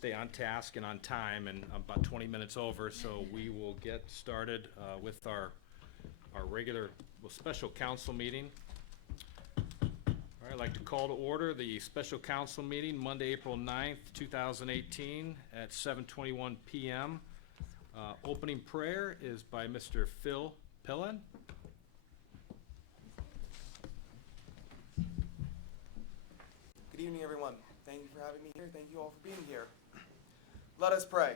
stay on task and on time, and I'm about 20 minutes over, so we will get started with our regular, special council meeting. All right, I'd like to call to order the special council meeting Monday, April 9th, 2018 at 7:21 p.m. Opening prayer is by Mr. Phil Pillen. Good evening, everyone. Thank you for having me here. Thank you all for being here. Let us pray.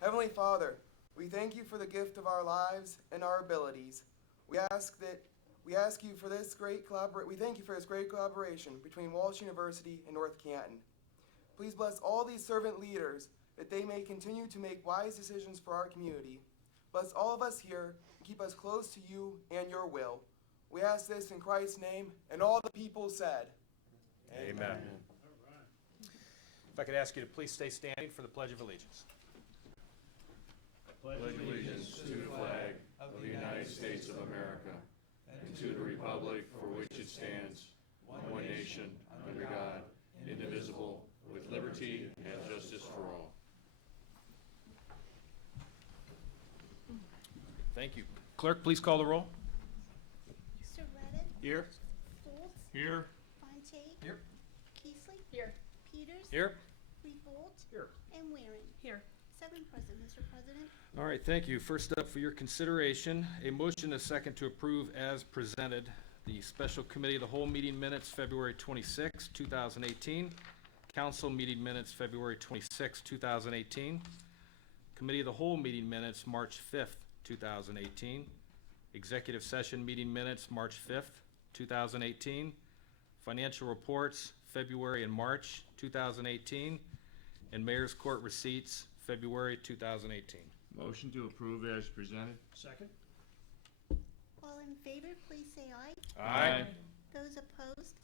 Heavenly Father, we thank you for the gift of our lives and our abilities. We thank you for this great collaboration between Walsh University and North Canton. Please bless all these servant leaders that they may continue to make wise decisions for our community. Bless all of us here and keep us close to you and your will. We ask this in Christ's name, and all the people said, Amen. If I could ask you to please stay standing for the Pledge of Allegiance. Pledge allegiance to the flag of the United States of America and to the republic for which it stands, one nation, under God, indivisible, with liberty and justice for all. Thank you. Clerk, please call the roll. Mr. Redden? Here. Foltz? Here. Fontaine? Here. Keesley? Here. Peters? Here. Revolt? Here. And Waring? Here. 7 present, Mr. President. All right, thank you. First up for your consideration, a motion and a second to approve as presented the Special Committee of the Whole meeting minutes February 26, 2018, Council meeting minutes February 26, 2018, Committee of the Whole meeting minutes March 5th, 2018, Executive Session meeting minutes March 5th, 2018, Financial reports February and March 2018, and Mayor's Court receipts February 2018. Motion to approve as presented. Second. All in favor, please say aye. Aye. Those opposed?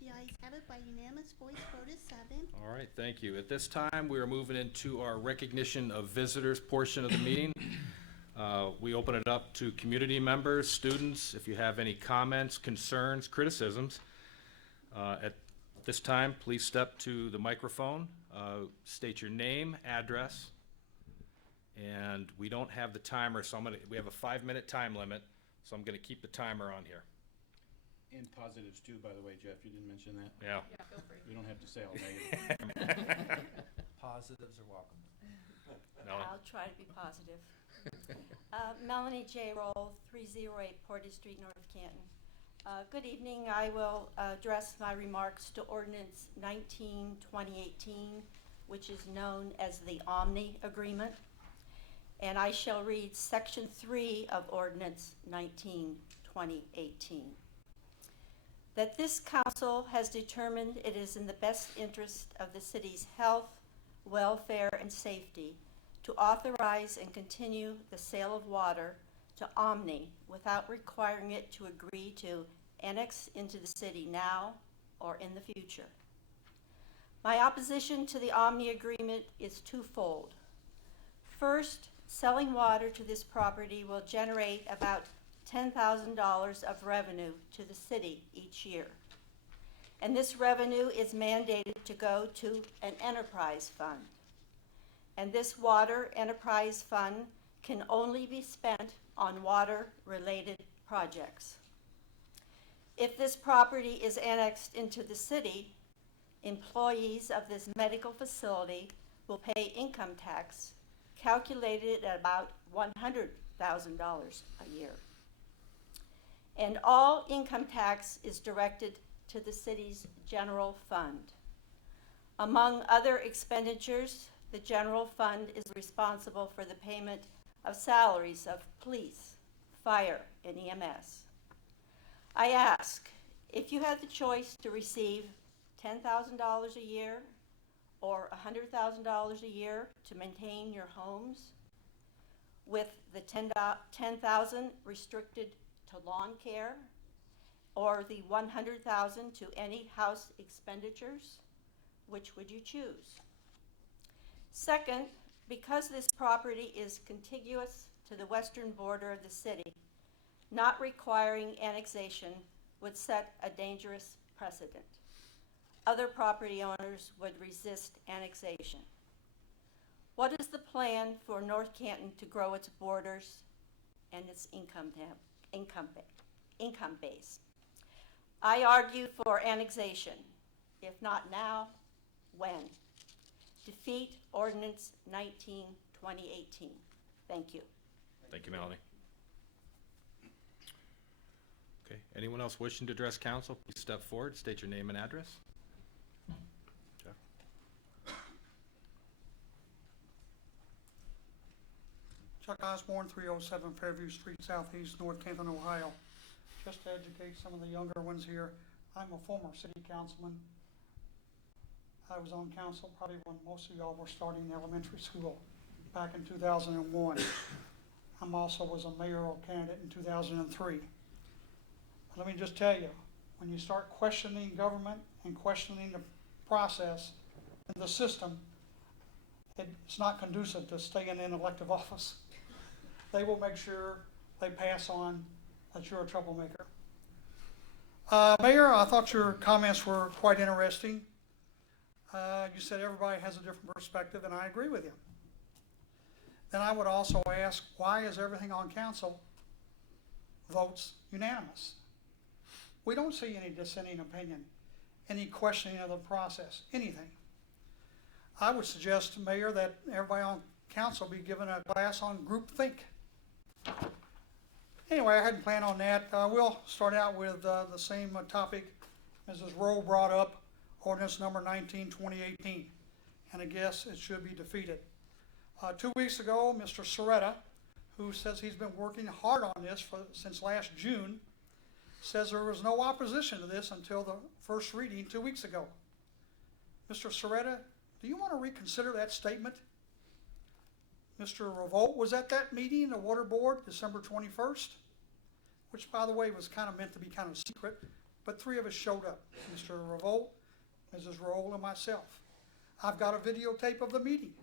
The ayes have it by unanimous voice vote is 7. All right, thank you. At this time, we are moving into our recognition of visitors portion of the meeting. We open it up to community members, students. If you have any comments, concerns, criticisms, at this time, please step to the microphone, state your name, address, and we don't have the timer, so we have a 5-minute time limit, so I'm gonna keep the timer on here. And positives too, by the way, Jeff, you didn't mention that. Yeah. Yeah, feel free. We don't have to say all negative. Positives are welcome. No. I'll try to be positive. Melanie J. Roll, 308 Portage Street, North Canton. Good evening. I will address my remarks to Ordinance 19-2018, which is known as the Omni Agreement. And I shall read Section 3 of Ordinance 19-2018. That this council has determined it is in the best interest of the city's health, welfare, and safety to authorize and continue the sale of water to Omni without requiring it to agree to annex into the city now or in the future. My opposition to the Omni agreement is twofold. First, selling water to this property will generate about $10,000 of revenue to the city each year. And this revenue is mandated to go to an enterprise fund. And this water enterprise fund can only be spent on water-related projects. If this property is annexed into the city, employees of this medical facility will pay income tax calculated at about $100,000 a year. And all income tax is directed to the city's general fund. Among other expenditures, the general fund is responsible for the payment of salaries of police, fire, and EMS. I ask, if you had the choice to receive $10,000 a year or $100,000 a year to maintain your homes, with the $10,000 restricted to lawn care, or the $100,000 to any house expenditures, which would you choose? Second, because this property is contiguous to the western border of the city, not requiring annexation would set a dangerous precedent. other property owners would resist annexation. What is the plan for North Canton to grow its borders and its income base? I argue for annexation. If not now, when? Defeat Ordinance 19, 2018. Thank you. Thank you, Melanie. Okay, anyone else wishing to address council, please step forward, state your name and address. Jeff? Chuck Osborne, 307 Fairview Street, Southeast, North Canton, Ohio. Just to educate some of the younger ones here, I'm a former city councilman. I was on council probably when most of y'all were starting elementary school back in 2001. I'm also was a mayoral candidate in 2003. Let me just tell you, when you start questioning government and questioning the process and the system, it's not conducive to staying in elective office. They will make sure they pass on that you're a troublemaker. Mayor, I thought your comments were quite interesting. You said everybody has a different perspective, and I agree with you. Then I would also ask, why is everything on council votes unanimous? We don't see any dissenting opinion, any questioning of the process, anything. I would suggest, Mayor, that everybody on council be given a class on groupthink. Anyway, I hadn't planned on that. We'll start out with the same topic Mrs. Rowe brought up, ordinance number 19, 2018. And I guess it should be defeated. 2 weeks ago, Mr. Soretta, who says he's been working hard on this since last June, says there was no opposition to this until the first reading 2 weeks ago. Mr. Soretta, do you want to reconsider that statement? Mr. Revolt was at that meeting, the Water Board, December 21st, which, by the way, was kind of meant to be kind of secret, but 3 of us showed up, Mr. Revolt, Mrs. Roll, and myself. I've got a videotape of the meeting.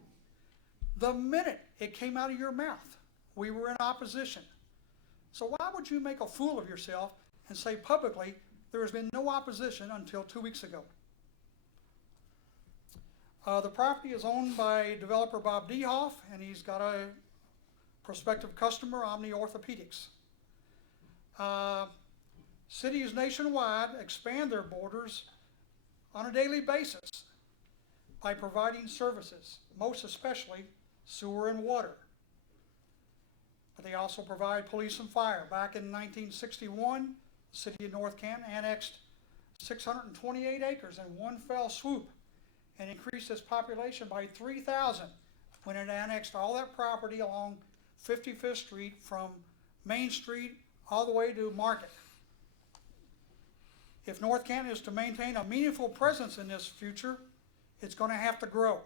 The minute it came out of your mouth, we were in opposition. So why would you make a fool of yourself and say publicly there has been no opposition until 2 weeks ago? The property is owned by developer Bob Dehoff, and he's got a prospective customer, Omni Orthopedics. Cities nationwide expand their borders on a daily basis by providing services, most especially sewer and water. But they also provide police and fire. Back in 1961, the city of North Canton annexed 628 acres in one fell swoop and increased its population by 3,000 when it annexed all that property along 55th Street from Main Street all the way to Market. If North Canton is to maintain a meaningful presence in this future, it's going to have to grow.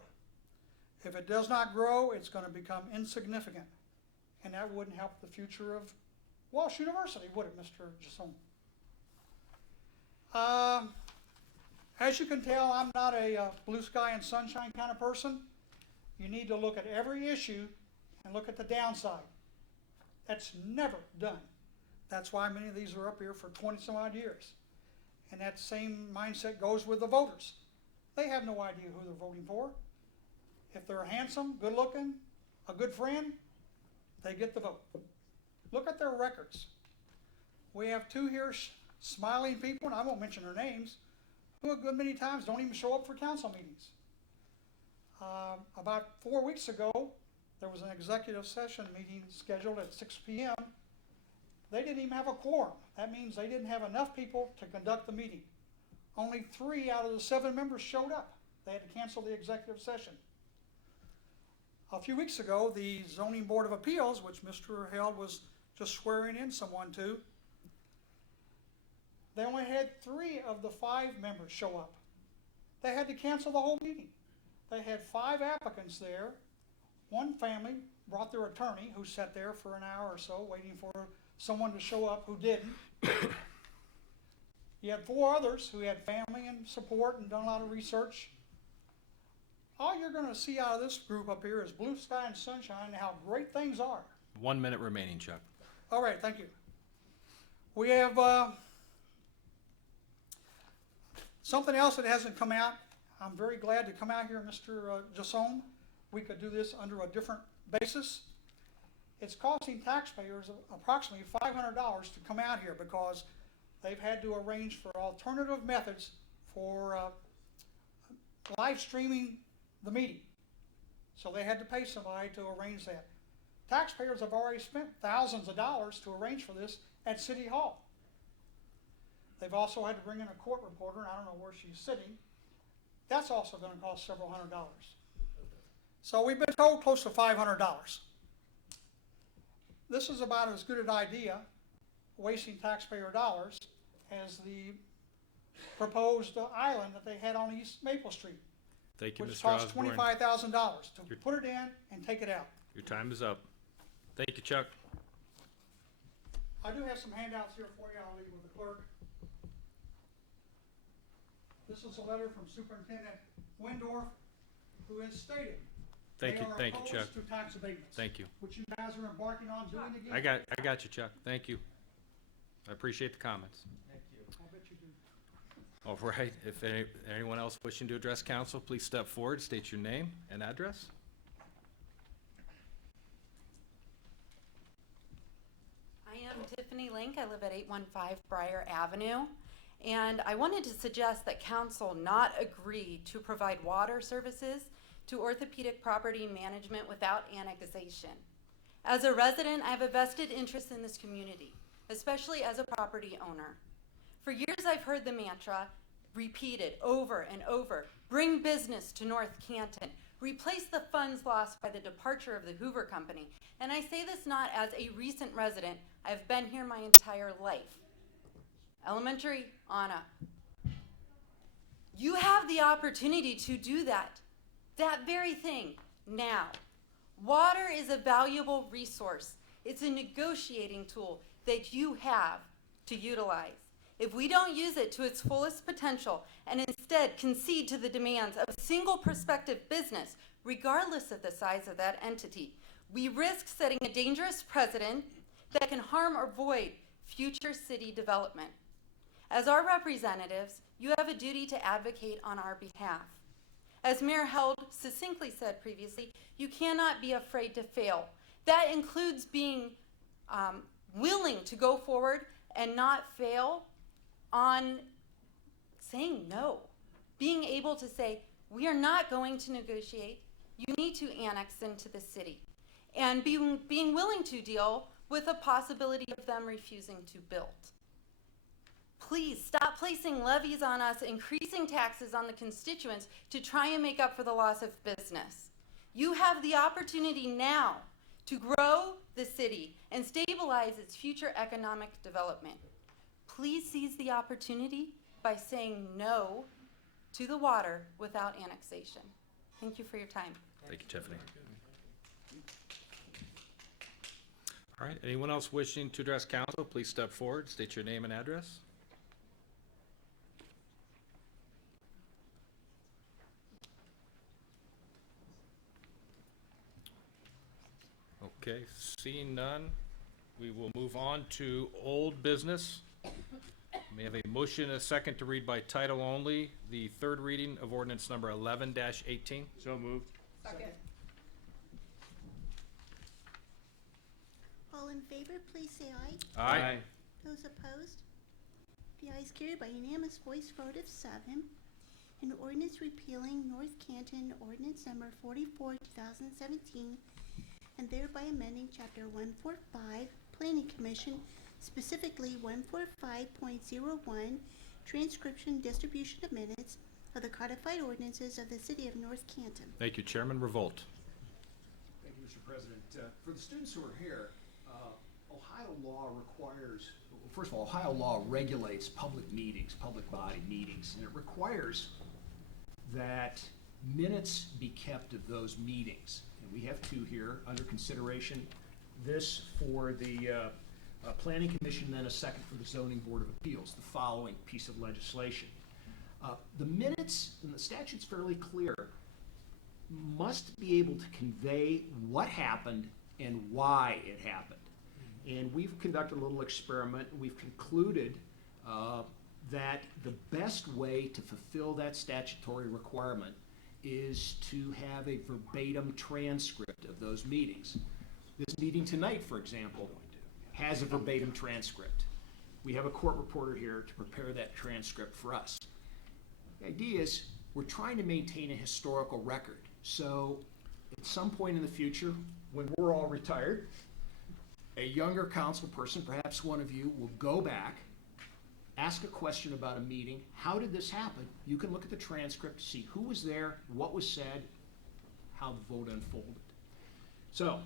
If it does not grow, it's going to become insignificant. And that wouldn't help the future of Walsh University, would it, Mr. Jasson? As you can tell, I'm not a blue sky and sunshine kind of person. You need to look at every issue and look at the downside. That's never done. That's why many of these are up here for 20 some odd years. And that same mindset goes with the voters. They have no idea who they're voting for. If they're handsome, good looking, a good friend, they get the vote. Look at their records. We have 2 here smiling people, and I won't mention their names, who a good many times don't even show up for council meetings. About 4 weeks ago, there was an executive session meeting scheduled at 6 p.m. They didn't even have a quorum. That means they didn't have enough people to conduct the meeting. Only 3 out of the 7 members showed up. They had to cancel the executive session. A few weeks ago, the Zoning Board of Appeals, which Mr. Held was just swearing in someone to, they only had 3 of the 5 members show up. They had to cancel the whole meeting. They had 5 applicants there. One family brought their attorney, who sat there for an hour or so waiting for someone to show up who didn't. You had 4 others who had family and support and done a lot of research. All you're going to see out of this group up here is blue sky and sunshine and how great things are. 1 minute remaining, Chuck. All right, thank you. We have Something else that hasn't come out, I'm very glad to come out here, Mr. Jasson. We could do this under a different basis. It's costing taxpayers approximately $500 to come out here because they've had to arrange for alternative methods for live streaming the meeting. So they had to pay somebody to arrange that. Taxpayers have already spent thousands of dollars to arrange for this at City Hall. They've also had to bring in a court reporter, and I don't know where she's sitting. That's also going to cost several $100s. So we've been told close to $500. This is about as good an idea, wasting taxpayer dollars, as the proposed island that they had on East Maple Street, Thank you, which Mr. cost Osborne. $25,000 to put it in and take it out. Your time is up. Thank you, Chuck. I do have some handouts here for you. I'll leave with the clerk. This is a letter from Superintendent Windorf, who has stated Thank you, they are Chuck. opposed to tax abatements, Thank you. which you guys are embarking on doing again. I got you, Chuck. Thank you. I appreciate the comments. Thank you. I'll bet you do. All right, if anyone else wishing to address council, please step forward, state your name and address. I am Tiffany Link. I live at 815 Briar Avenue. And I wanted to suggest that council not agree to provide water services to orthopedic property management without annexation. As a resident, I have a vested interest in this community, especially as a property owner. For years, I've heard the mantra repeated over and over: bring business to North Canton, replace the funds lost by the departure of the Hoover Company. And I say this not as a recent resident. I've been here my entire life. Elementary, on up. You have the opportunity to do that very thing, now. Water is a valuable resource. It's a negotiating tool that you have to utilize. If we don't use it to its fullest potential and instead concede to the demands of a single prospective business, regardless of the size of that entity, we risk setting a dangerous precedent that can harm or void future city development. As our representatives, you have a duty to advocate on our behalf. As Mayor Held succinctly said previously, you cannot be afraid to fail. That includes being willing to go forward and not fail on saying no. Being able to say, we are not going to negotiate. You need to annex into the city. And being willing to deal with the possibility of them refusing to build. Please stop placing levies on us, increasing taxes on the constituents to try and make up for the loss of business. You have the opportunity now to grow the city and stabilize its future economic development. Please seize the opportunity by saying no to the water without annexation. Thank you for your time. Thank you, Tiffany. All right, anyone else wishing to address council, please step forward, state your name and address. Okay, seeing none, we will move on to old business. May I have a motion and a second to read by title only, the third reading of ordinance number 11-18. So moved. Second. All in favor, please say aye. Aye. Those opposed? The ayes carried by unanimous voice vote of 7. An ordinance repealing North Canton Ordinance Number 44, 2017, and thereby amending Chapter 145, Planning Commission, specifically 145.01, Transcription Distribution of Minutes of the Codified Ordinances of the City of North Canton. Thank you, Chairman Revolt. Thank you, Mr. President. For the students who are here, Ohio law requires, first of all, Ohio law regulates public meetings, public body meetings, and it requires that minutes be kept of those meetings. And we have two here under consideration. This for the Planning Commission, then a second for the Zoning Board of Appeals, the following piece of legislation. The minutes, and the statute's fairly clear, must be able to convey what happened and why it happened. And we've conducted a little experiment. We've concluded that the best way to fulfill that statutory requirement is to have a verbatim transcript of those meetings. This meeting tonight, for example, has a verbatim transcript. We have a court reporter here to prepare that transcript for us. The idea is we're trying to maintain a historical record. So at some point in the future, when we're all retired, a younger council person, perhaps one of you, will go back, ask a question about a meeting. How did this happen? You can look at the transcript, see who was there, what was said, how the vote unfolded. So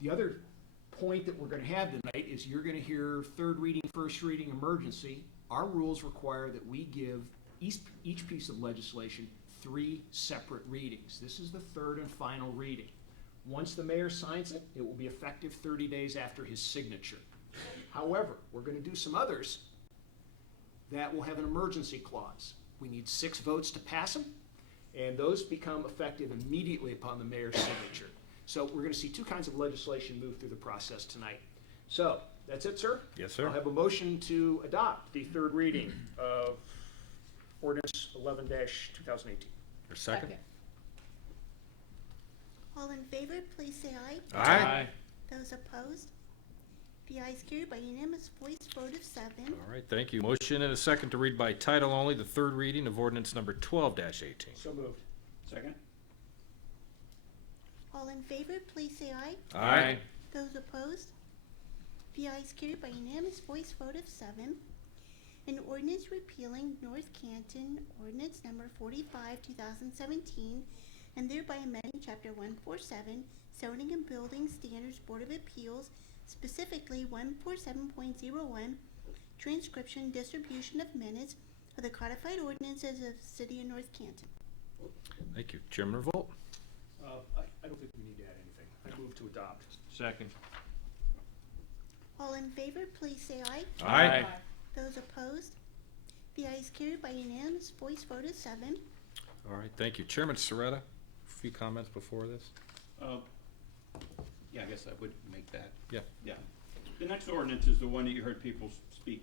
the other point that we're going to have tonight is you're going to hear third reading, first reading, emergency. Our rules require that we give each piece of legislation 3 separate readings. This is the third and final reading. Once the mayor signs it, it will be effective 30 days after his signature. However, we're going to do some others that will have an emergency clause. We need 6 votes to pass them, and those become effective immediately upon the mayor's signature. So we're going to see 2 kinds of legislation move through the process tonight. So that's it, sir? Yes, sir. I'll have a motion to adopt the third reading of ordinance 11-2018. Or second? All in favor, please say aye. Aye. Those opposed? The ayes carried by unanimous voice vote of 7. All right, thank you. Motion and a second to read by title only the third reading of ordinance number 12-18. So moved. Second? All in favor, please say aye. Aye. Those opposed? The ayes carried by unanimous voice vote of 7. An ordinance repealing North Canton Ordinance Number 45, 2017, and thereby amending Chapter 147, Zoning and Building Standards Board of Appeals, specifically 147.01, transcription distribution of minutes of the codified ordinances of the City of North Canton. Thank you. Chairman Revolt? I don't think we need to add anything. I move to adopt. Second. All in favor, please say aye. Aye. Those opposed? The ayes carried by unanimous voice vote of 7. All right, thank you. Chairman Soretta, a few comments before this? Yeah, I guess I would make that. Yeah. Yeah. The next ordinance is the one that you heard people speak,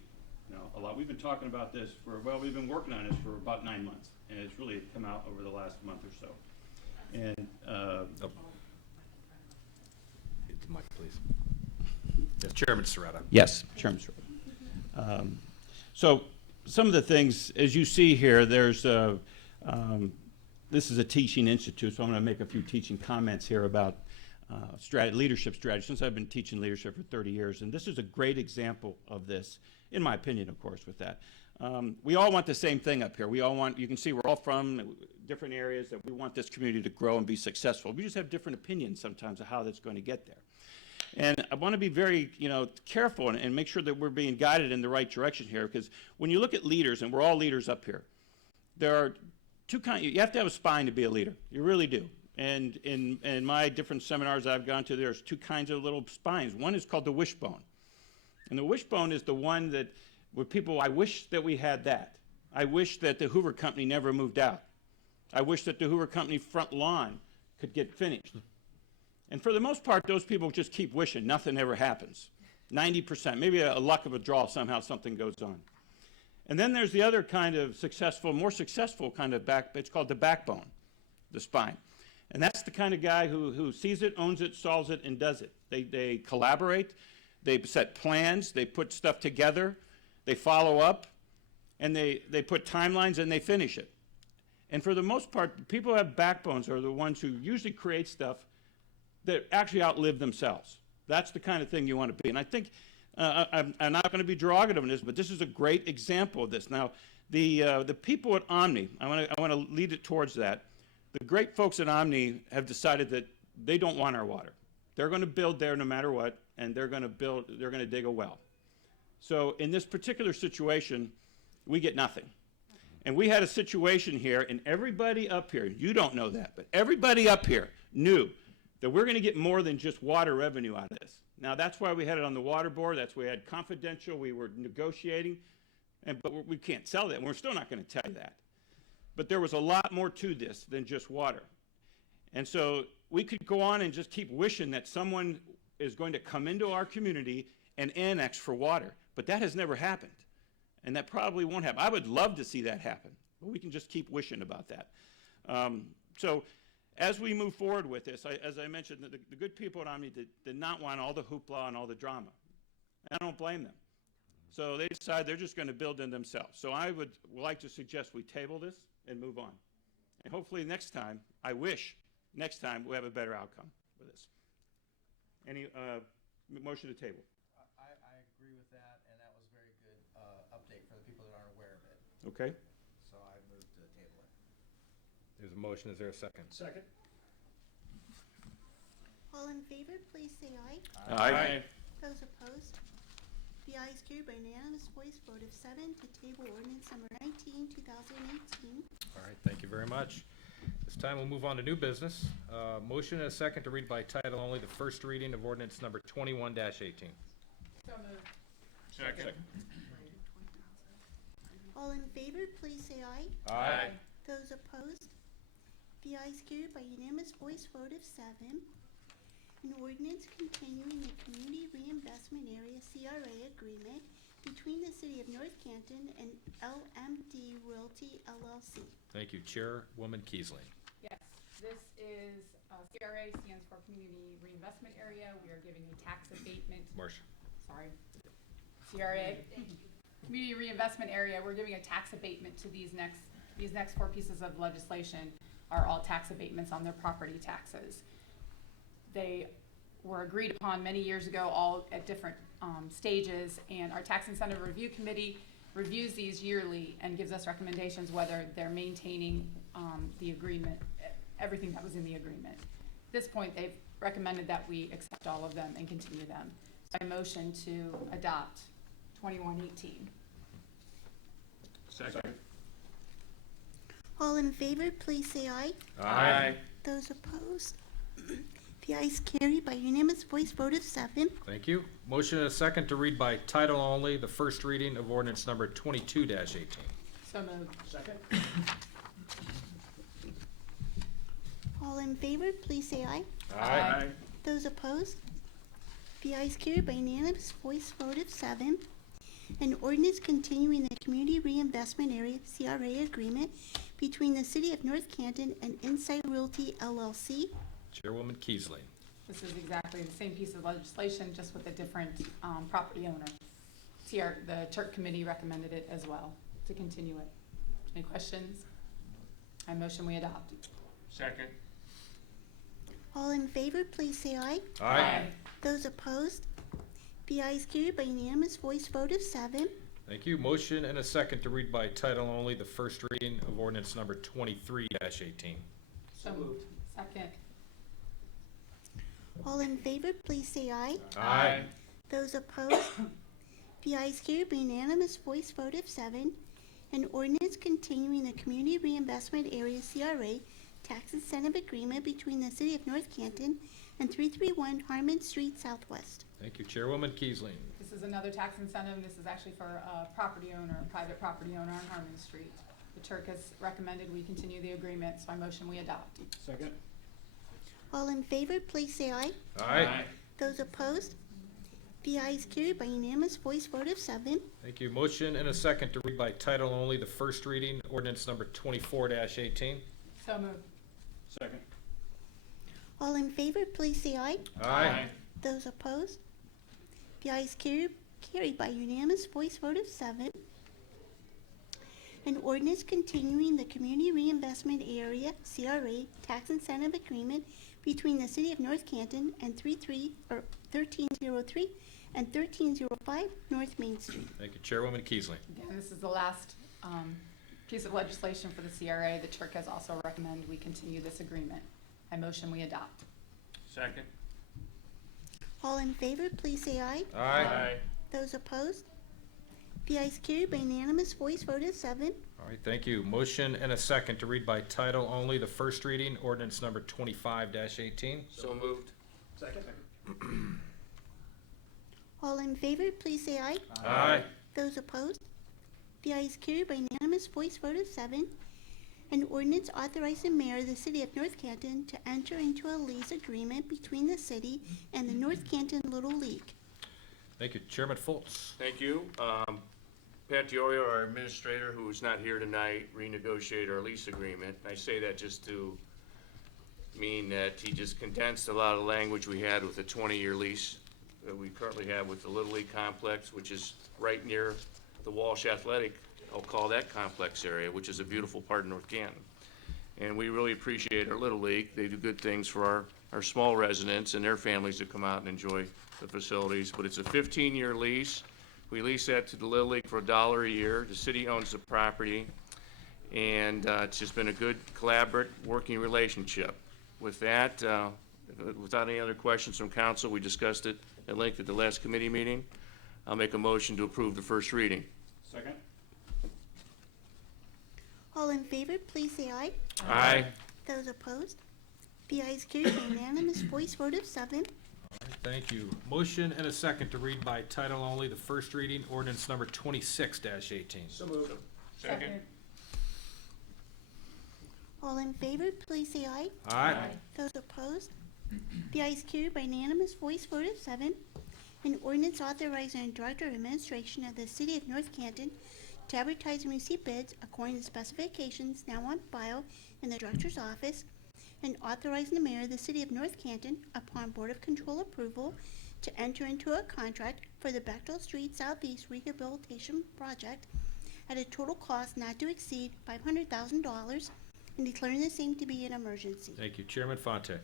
a lot. We've been talking about this we've been working on this for about 9 months, and it's really come out over the last month or so. And, Hit the mic, please. Yes, Chairman Soretta. yes, Chairman Schroeder. So some of the things, as you see here, there's this is a teaching institute, so I'm going to make a few teaching comments here about leadership strategy, since I've been teaching leadership for 30 years, and this is a great example of this, in my opinion, of course, with that. We all want the same thing up here. We all want, you can see we're all from different areas, that we want this community to grow and be successful. We just have different opinions sometimes of how that's going to get there. And I want to be very, careful and make sure that we're being guided in the right direction here, because when you look at leaders, and we're all leaders up here, there are 2 kinds. You have to have a spine to be a leader. You really do. And in my different seminars I've gone to, there's 2 kinds of little spines. One is called the wishbone. And the wishbone is the one that, where people, I wish that we had that. I wish that the Hoover Company never moved out. I wish that the Hoover Company front lawn could get finished. And for the most part, those people just keep wishing. Nothing ever happens. 90%, maybe a luck of a draw, somehow something goes on. And then there's the other kind of more successful kind of it's called the backbone, the spine. And that's the kind of guy who sees it, owns it, solves it, and does it. They collaborate, they set plans, they put stuff together, they follow up, and they put timelines, and they finish it. And for the most part, people who have backbones are the ones who usually create stuff that actually outlive themselves. That's the kind of thing you want to be. And I think, I'm not going to be derogative in this, but this is a great example of this. Now, the people at Omni, I want to lead it towards that. The great folks at Omni have decided that they don't want our water. They're going to build there no matter what, and they're going to dig a well. So in this particular situation, we get nothing. And we had a situation here, and everybody up here, you don't know that, but everybody up here knew that we're going to get more than just water revenue out of this. Now, that's why we had it on the water board. That's why we had confidential. We were negotiating, but we can't sell that, and we're still not going to tell you that. But there was a lot more to this than just water. And so we could go on and just keep wishing that someone is going to come into our community and annex for water, but that has never happened. And that probably won't happen. I would love to see that happen, but we can just keep wishing about that. So as we move forward with this, as I mentioned, the good people at Omni did not want all the hoopla and all the drama. I don't blame them. So they decide they're just going to build in themselves. So I would like to suggest we table this and move on. And hopefully next time, I wish next time we'll have a better outcome with this. Any motion to table? I agree with that, and that was a very good update for the people that aren't aware of it. Okay. So I move to table it. There's a motion. Is there a second? Second. All in favor, please say aye. Aye. Those opposed? The ayes carried by unanimous voice vote of 7 to table ordinance number 19, 2018. All right, thank you very much. This time we'll move on to new business. Motion and a second to read by title only the first reading of ordinance number 21-18. So moved. Second. All in favor, please say aye. Aye. Those opposed? The ayes carried by unanimous voice vote of 7. An ordinance continuing the Community Reinvestment Area CRA agreement between the City of North Canton and LMD Realty LLC. Thank you. Chairwoman Kiesling. Yes, this is, CRA stands for Community Reinvestment Area. We are giving a tax abatement, Marcia. sorry, CRA, Community Reinvestment Area, we're giving a tax abatement to these next 4 pieces of legislation are all tax abatements on their property taxes. They were agreed upon many years ago, all at different stages, and our Tax Incentive Review Committee reviews these yearly and gives us recommendations whether they're maintaining the agreement, everything that was in the agreement. At this point, they've recommended that we accept all of them and continue them. So I motion to adopt 2118. Second. All in favor, please say aye. Aye. Those opposed? The ayes carried by unanimous voice vote of 7. Thank you. Motion and a second to read by title only the first reading of ordinance number 22-18. So moved. Second. All in favor, please say aye. Aye. Those opposed? The ayes carried by unanimous voice vote of 7. An ordinance continuing the Community Reinvestment Area CRA agreement between the City of North Canton and Insight Realty LLC. Chairwoman Kiesling. This is exactly the same piece of legislation, just with a different property owner. The Turk Committee recommended it as well, to continue it. Any questions? I motion we adopt. Second. All in favor, please say aye. Aye. Those opposed? The ayes carried by unanimous voice vote of 7. Thank you. Motion and a second to read by title only the first reading of ordinance number 23-18. So moved. Second. All in favor, please say aye. Aye. Those opposed? The ayes carried by unanimous voice vote of 7. An ordinance continuing the Community Reinvestment Area CRA tax incentive agreement between the City of North Canton and 331 Harmon Street Southwest. Thank you. Chairwoman Kiesling. This is another tax incentive. This is actually for a property owner, a private property owner on Harmon Street. The Turk has recommended we continue the agreement, so I motion we adopt. Second. All in favor, please say aye. Aye. Those opposed? The ayes carried by unanimous voice vote of 7. Thank you. Motion and a second to read by title only the first reading ordinance number 24-18. So moved. Second. All in favor, please say aye. Aye. Those opposed? The ayes carried by unanimous voice vote of 7. An ordinance continuing the Community Reinvestment Area CRA tax incentive agreement between the City of North Canton and 1303 and 1305 North Main Street. Thank you. Chairwoman Kiesling. Again, this is the last piece of legislation for the CRA. The Turk has also recommended we continue this agreement. I motion we adopt. Second. All in favor, please say aye. Aye. Those opposed? The ayes carried by unanimous voice vote of 7. All right, thank you. Motion and a second to read by title only the first reading ordinance number 25-18. So moved. Second. All in favor, please say aye. Aye. Those opposed? The ayes carried by unanimous voice vote of 7. An ordinance authorizing the mayor of the City of North Canton to enter into a lease agreement between the city and the North Canton Little League. Thank you. Chairman Foltz. Thank you. Pat Diorio, our administrator, who is not here tonight, renegotiated our lease agreement. I say that just to mean that he just condensed a lot of language we had with a 20-year lease that we currently have with the Little League Complex, which is right near the Walsh Athletic, I'll call that complex area, which is a beautiful part of North Canton. And we really appreciate our Little League. They do good things for our small residents and their families that come out and enjoy the facilities. But it's a 15-year lease. We lease that to the Little League for $1 a year. The city owns the property, and it's just been a good collaborative working relationship. With that, without any other questions from council, we discussed it at length at the last committee meeting. I'll make a motion to approve the first reading. Second. All in favor, please say aye. Aye. Those opposed? The ayes carried by unanimous voice vote of 7. Thank you. Motion and a second to read by title only the first reading, ordinance number 26-18. So moved. Second. All in favor, please say aye. Aye. Those opposed? The ayes carried by unanimous voice vote of 7. An ordinance authorizing the Director of Administration of the City of North Canton to advertise and receive bids according to specifications now on file in the Director's office, and authorizing the Mayor of the City of North Canton, upon Board of Control approval, to enter into a contract for the Bechtel Street Southeast Rehabilitation Project at a total cost not to exceed $500,000, and declaring the same to be an emergency. Thank you. Chairman Fonte.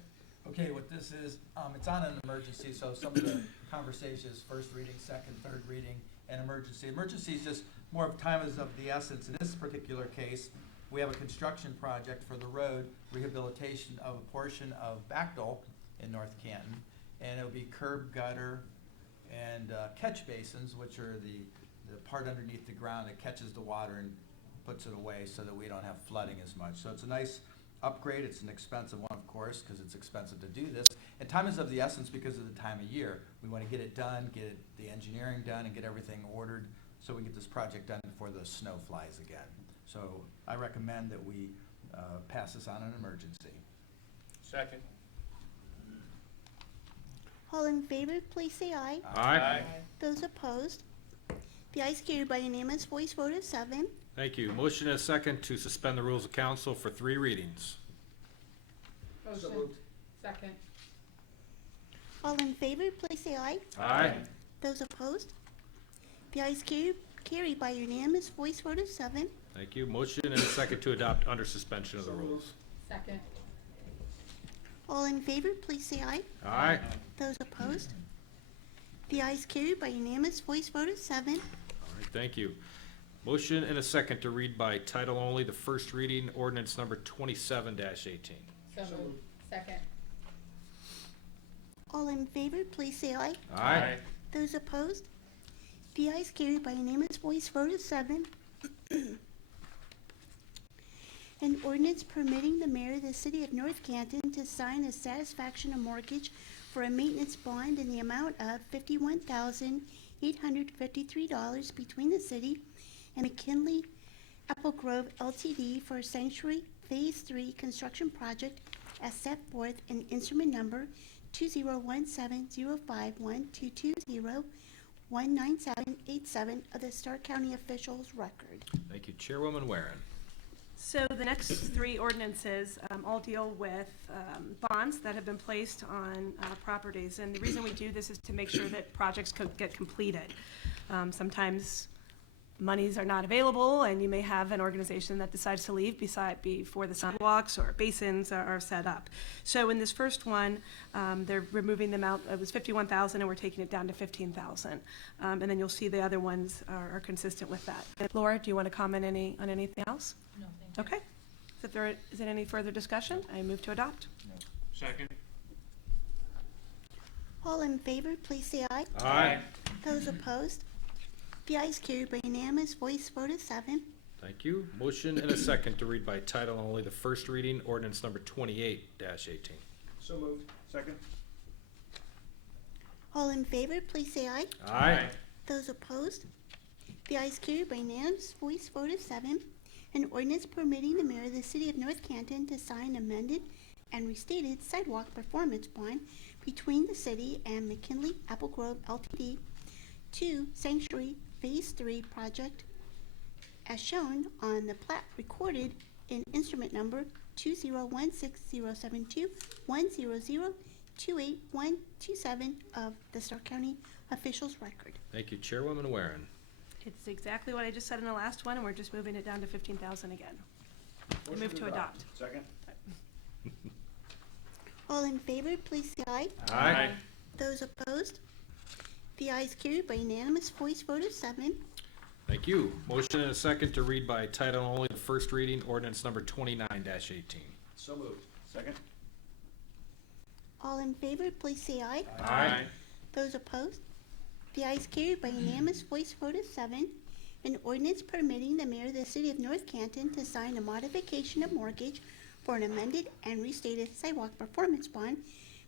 Okay, what this is, it's on an emergency, so some of the conversations, first reading, second, third reading, and emergency. Emergency is just more of time is of the essence. In this particular case, we have a construction project for the road rehabilitation of a portion of Bechtel in North Canton, and it'll be curb, gutter, and catch basins, which are the part underneath the ground that catches the water and puts it away so that we don't have flooding as much. So it's a nice upgrade. It's an expensive one, of course, because it's expensive to do this. And time is of the essence because of the time of year. We want to get it done, get the engineering done, and get everything ordered so we can get this project done before the snow flies again. So I recommend that we pass this on an emergency. Second. All in favor, please say aye. Aye. Those opposed? The ayes carried by unanimous voice vote of 7. Thank you. Motion and a second to suspend the rules of council for 3 readings. Motion. Second. All in favor, please say aye. Aye. Those opposed? The ayes carried by unanimous voice vote of 7. Thank you. Motion and a second to adopt under suspension of the rules. Second. All in favor, please say aye. Aye. Those opposed? The ayes carried by unanimous voice vote of 7. All right, thank you. Motion and a second to read by title only the first reading, ordinance number 27-18. So moved. Second. All in favor, please say aye. Aye. Those opposed? The ayes carried by unanimous voice vote of 7. An ordinance permitting the mayor of the city of North Canton to sign a satisfaction of mortgage for a maintenance bond in the amount of $51,853 between the city and McKinley Apple Grove LTD for Sanctuary Phase 3 construction project as set forth in instrument number 2017051220-19787 of the Stark County Officials Record. Thank you. Chairwoman Warren. So the next 3 ordinances all deal with bonds that have been placed on properties. And the reason we do this is to make sure that projects get completed. Sometimes monies are not available, and you may have an organization that decides to leave before the sidewalks or basins are set up. So in this first one, they're removing the amount. It was $51,000, and we're taking it down to $15,000. And then you'll see the other ones are consistent with that. Laura, do you want to comment on anything else? No, thank you. Okay. Is there any further discussion? I move to adopt. Second. All in favor, please say aye. Aye. Those opposed? The ayes carried by unanimous voice vote of 7. Thank you. Motion and a second to read by title only the first reading, ordinance number 28-18. So moved. Second. All in favor, please say aye. Aye. Those opposed? The ayes carried by unanimous voice vote of 7. An ordinance permitting the mayor of the city of North Canton to sign amended and restated sidewalk performance bond between the city and McKinley Apple Grove LTD to Sanctuary Phase 3 project as shown on the plat recorded in instrument number 201607210028127 of the Stark County Officials Record. Thank you, Chairwoman Warren. It's exactly what I just said in the last one, and we're just moving it down to 15,000 again. I move to adopt. Second? All in favor, please say aye. Aye. Those opposed? The ayes carried by unanimous voice vote of 7. Thank you. Motion and a second to read by title only the first reading ordinance number 29-18. So moved. Second? All in favor, please say aye. Aye. Those opposed? The ayes carried by unanimous voice vote of 7. An ordinance permitting the mayor of the city of North Canton to sign a modification of mortgage for an amended and restated sidewalk performance bond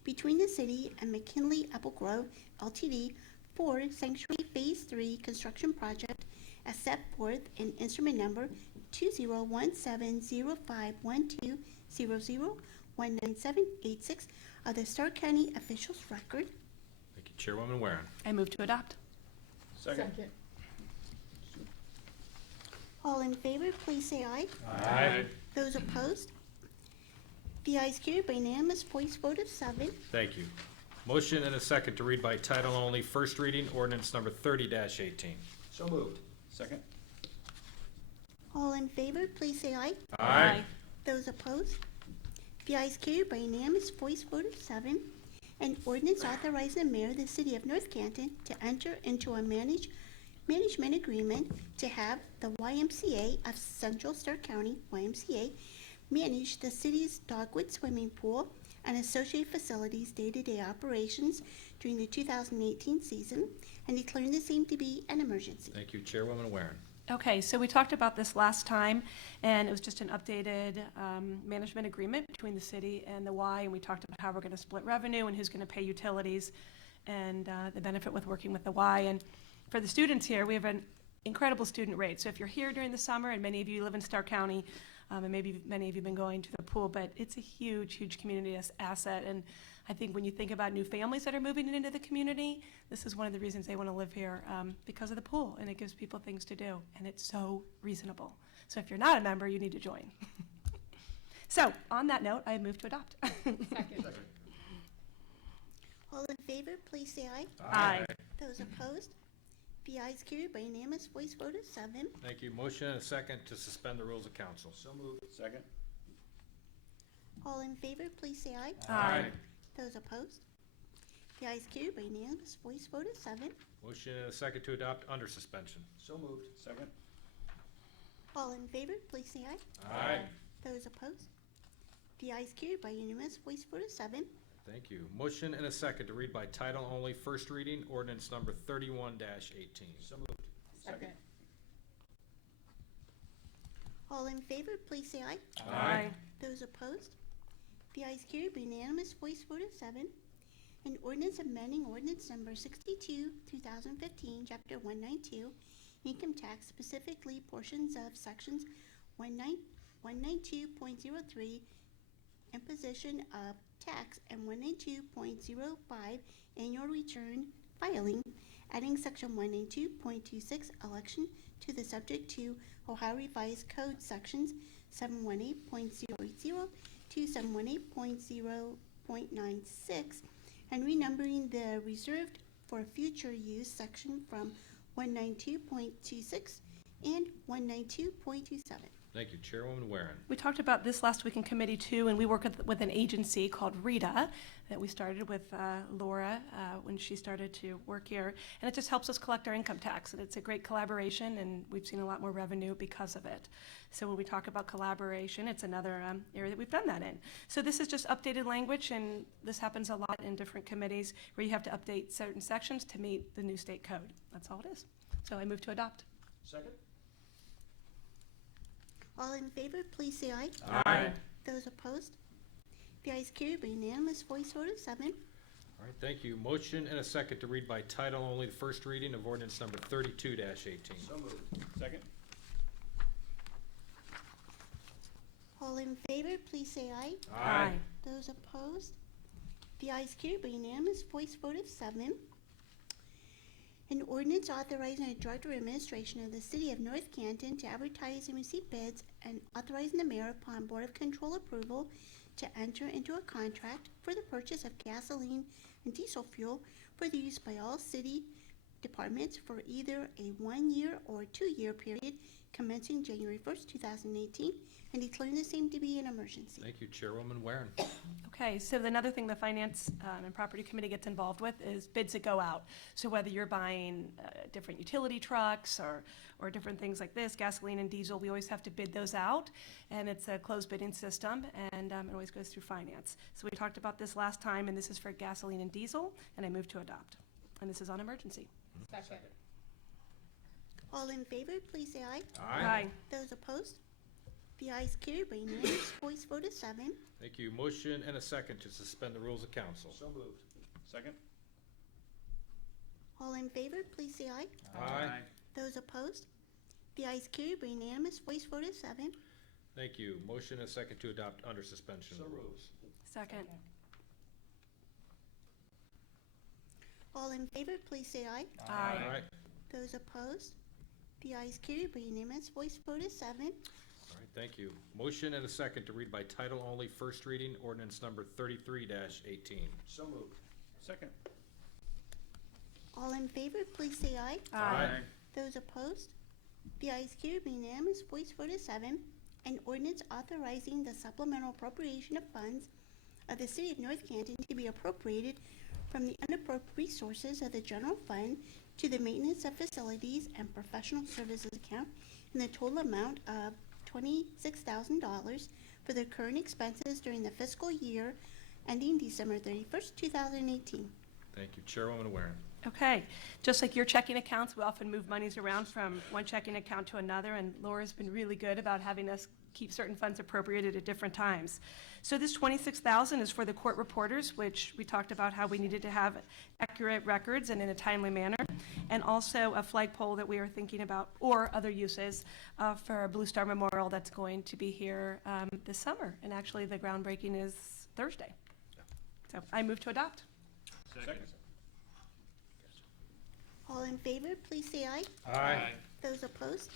between the city and McKinley Apple Grove Ltd. for Sanctuary Phase 3 construction project as set forth in instrument number 201705120019786 of the Stark County Officials Record. Thank you, Chairwoman Warren. I move to adopt. Second? All in favor, please say aye. Aye. Those opposed? The ayes carried by unanimous voice vote of 7. Thank you. Motion and a second to read by title only first reading ordinance number 30-18. So moved. Second? All in favor, please say aye. Aye. Those opposed? The ayes carried by unanimous voice vote of 7. An ordinance authorizing the mayor of the city of North Canton to enter into a management agreement to have the YMCA of Central Stark County, YMCA, manage the city's Dogwood swimming pool and associated facilities' day-to-day operations during the 2018 season, and declaring the same to be an emergency. Thank you, Chairwoman Warren. Okay, so we talked about this last time, and it was just an updated management agreement between the city and the Y, and we talked about how we're going to split revenue and who's going to pay utilities, and the benefit with working with the Y. And for the students here, we have an incredible student rate. So if you're here during the summer, and many of you live in Stark County, and maybe many of you have been going to the pool, but it's a huge, huge community asset. And I think when you think about new families that are moving into the community, this is one of the reasons they want to live here, because of the pool, and it gives people things to do, and it's so reasonable. So if you're not a member, you need to join. So on that note, I move to adopt. Second. All in favor, please say aye. Aye. Those opposed? The ayes carried by unanimous voice vote of 7. Thank you. Motion and a second to suspend the rules of council. So moved. Second? All in favor, please say aye. Aye. Those opposed? The ayes carried by unanimous voice vote of 7. Motion and a second to adopt under suspension. So moved. Second? All in favor, please say aye. Aye. Those opposed? The ayes carried by unanimous voice vote of 7. Thank you. Motion and a second to read by title only first reading ordinance number 31-18. So moved. Second. All in favor, please say aye. Aye. Those opposed? The ayes carried by unanimous voice vote of 7. An ordinance amending ordinance number 62, 2015, chapter 192, income tax, specifically portions of sections 192.03, imposition of tax, and 192.05, annual return filing, adding section 192.26, election, to the subject to Ohio Revised Code sections 718.080 to 718.0.96, and renumbering the reserved for future use section from 192.26 and 192.27. Thank you, Chairwoman Warren. We talked about this last week in committee too, and we work with an agency called RITA that we started with Laura when she started to work here, and it just helps us collect our income tax, and it's a great collaboration, and we've seen a lot more revenue because of it. So when we talk about collaboration, it's another area that we've done that in. So this is just updated language, and this happens a lot in different committees where you have to update certain sections to meet the new state code. That's all it is. So I move to adopt. Second? All in favor, please say aye. Aye. Those opposed? The ayes carried by unanimous voice vote of 7. All right, thank you. Motion and a second to read by title only the first reading of ordinance number 32-18. So moved. Second? All in favor, please say aye. Aye. Those opposed? The ayes carried by unanimous voice vote of 7. An ordinance authorizing the Director of Administration of the City of North Canton to advertise and receive bids and authorizing the mayor upon Board of Control approval to enter into a contract for the purchase of gasoline and diesel fuel for the use by all city departments for either a 1-year or 2-year period commencing January 1st, 2018, and declaring the same to be an emergency. Thank you, Chairwoman Warren. Okay, so another thing the Finance and Property Committee gets involved with is bids that go out. So whether you're buying different utility trucks or different things like this, gasoline and diesel, we always have to bid those out. And it's a closed bidding system, and it always goes through finance. So we talked about this last time, and this is for gasoline and diesel, and I moved to adopt. And this is on emergency. Second. All in favor, please say aye. Aye. Those opposed? The ayes carried by unanimous voice vote of 7. Thank you. Motion and a second to suspend the rules of council. So moved. Second? All in favor, please say aye. Aye. Those opposed? The ayes carried by unanimous voice vote of 7. Thank you. Motion and a second to adopt under suspension of So the moved. rules. Second. All in favor, please say aye. Aye. Those opposed? The ayes carried by unanimous voice vote of 7. All right, thank you. Motion and a second to read by title only, first reading, ordinance number 33-18. So moved. Second? All in favor, please say aye. Aye. Those opposed? The ayes carried by unanimous voice vote of 7. An ordinance authorizing the supplemental appropriation of funds of the City of North Canton to be appropriated from the unappropriated resources of the general fund to the maintenance of facilities and professional services account in the total amount of $26,000 for the current expenses during the fiscal year ending December 31st, 2018. Thank you, Chairwoman Warren. Okay, just like your checking accounts, we often move monies around from one checking account to another, and Laura's been really good about having us keep certain funds appropriated at different times. So this $26,000 is for the court reporters, which we talked about how we needed to have accurate records and in a timely manner, and also a flagpole that we are thinking about, or other uses for a Blue Star Memorial that's going to be here this summer, and actually the groundbreaking is Thursday. So I move to adopt. Second? All in favor, please say aye. Aye. Those opposed?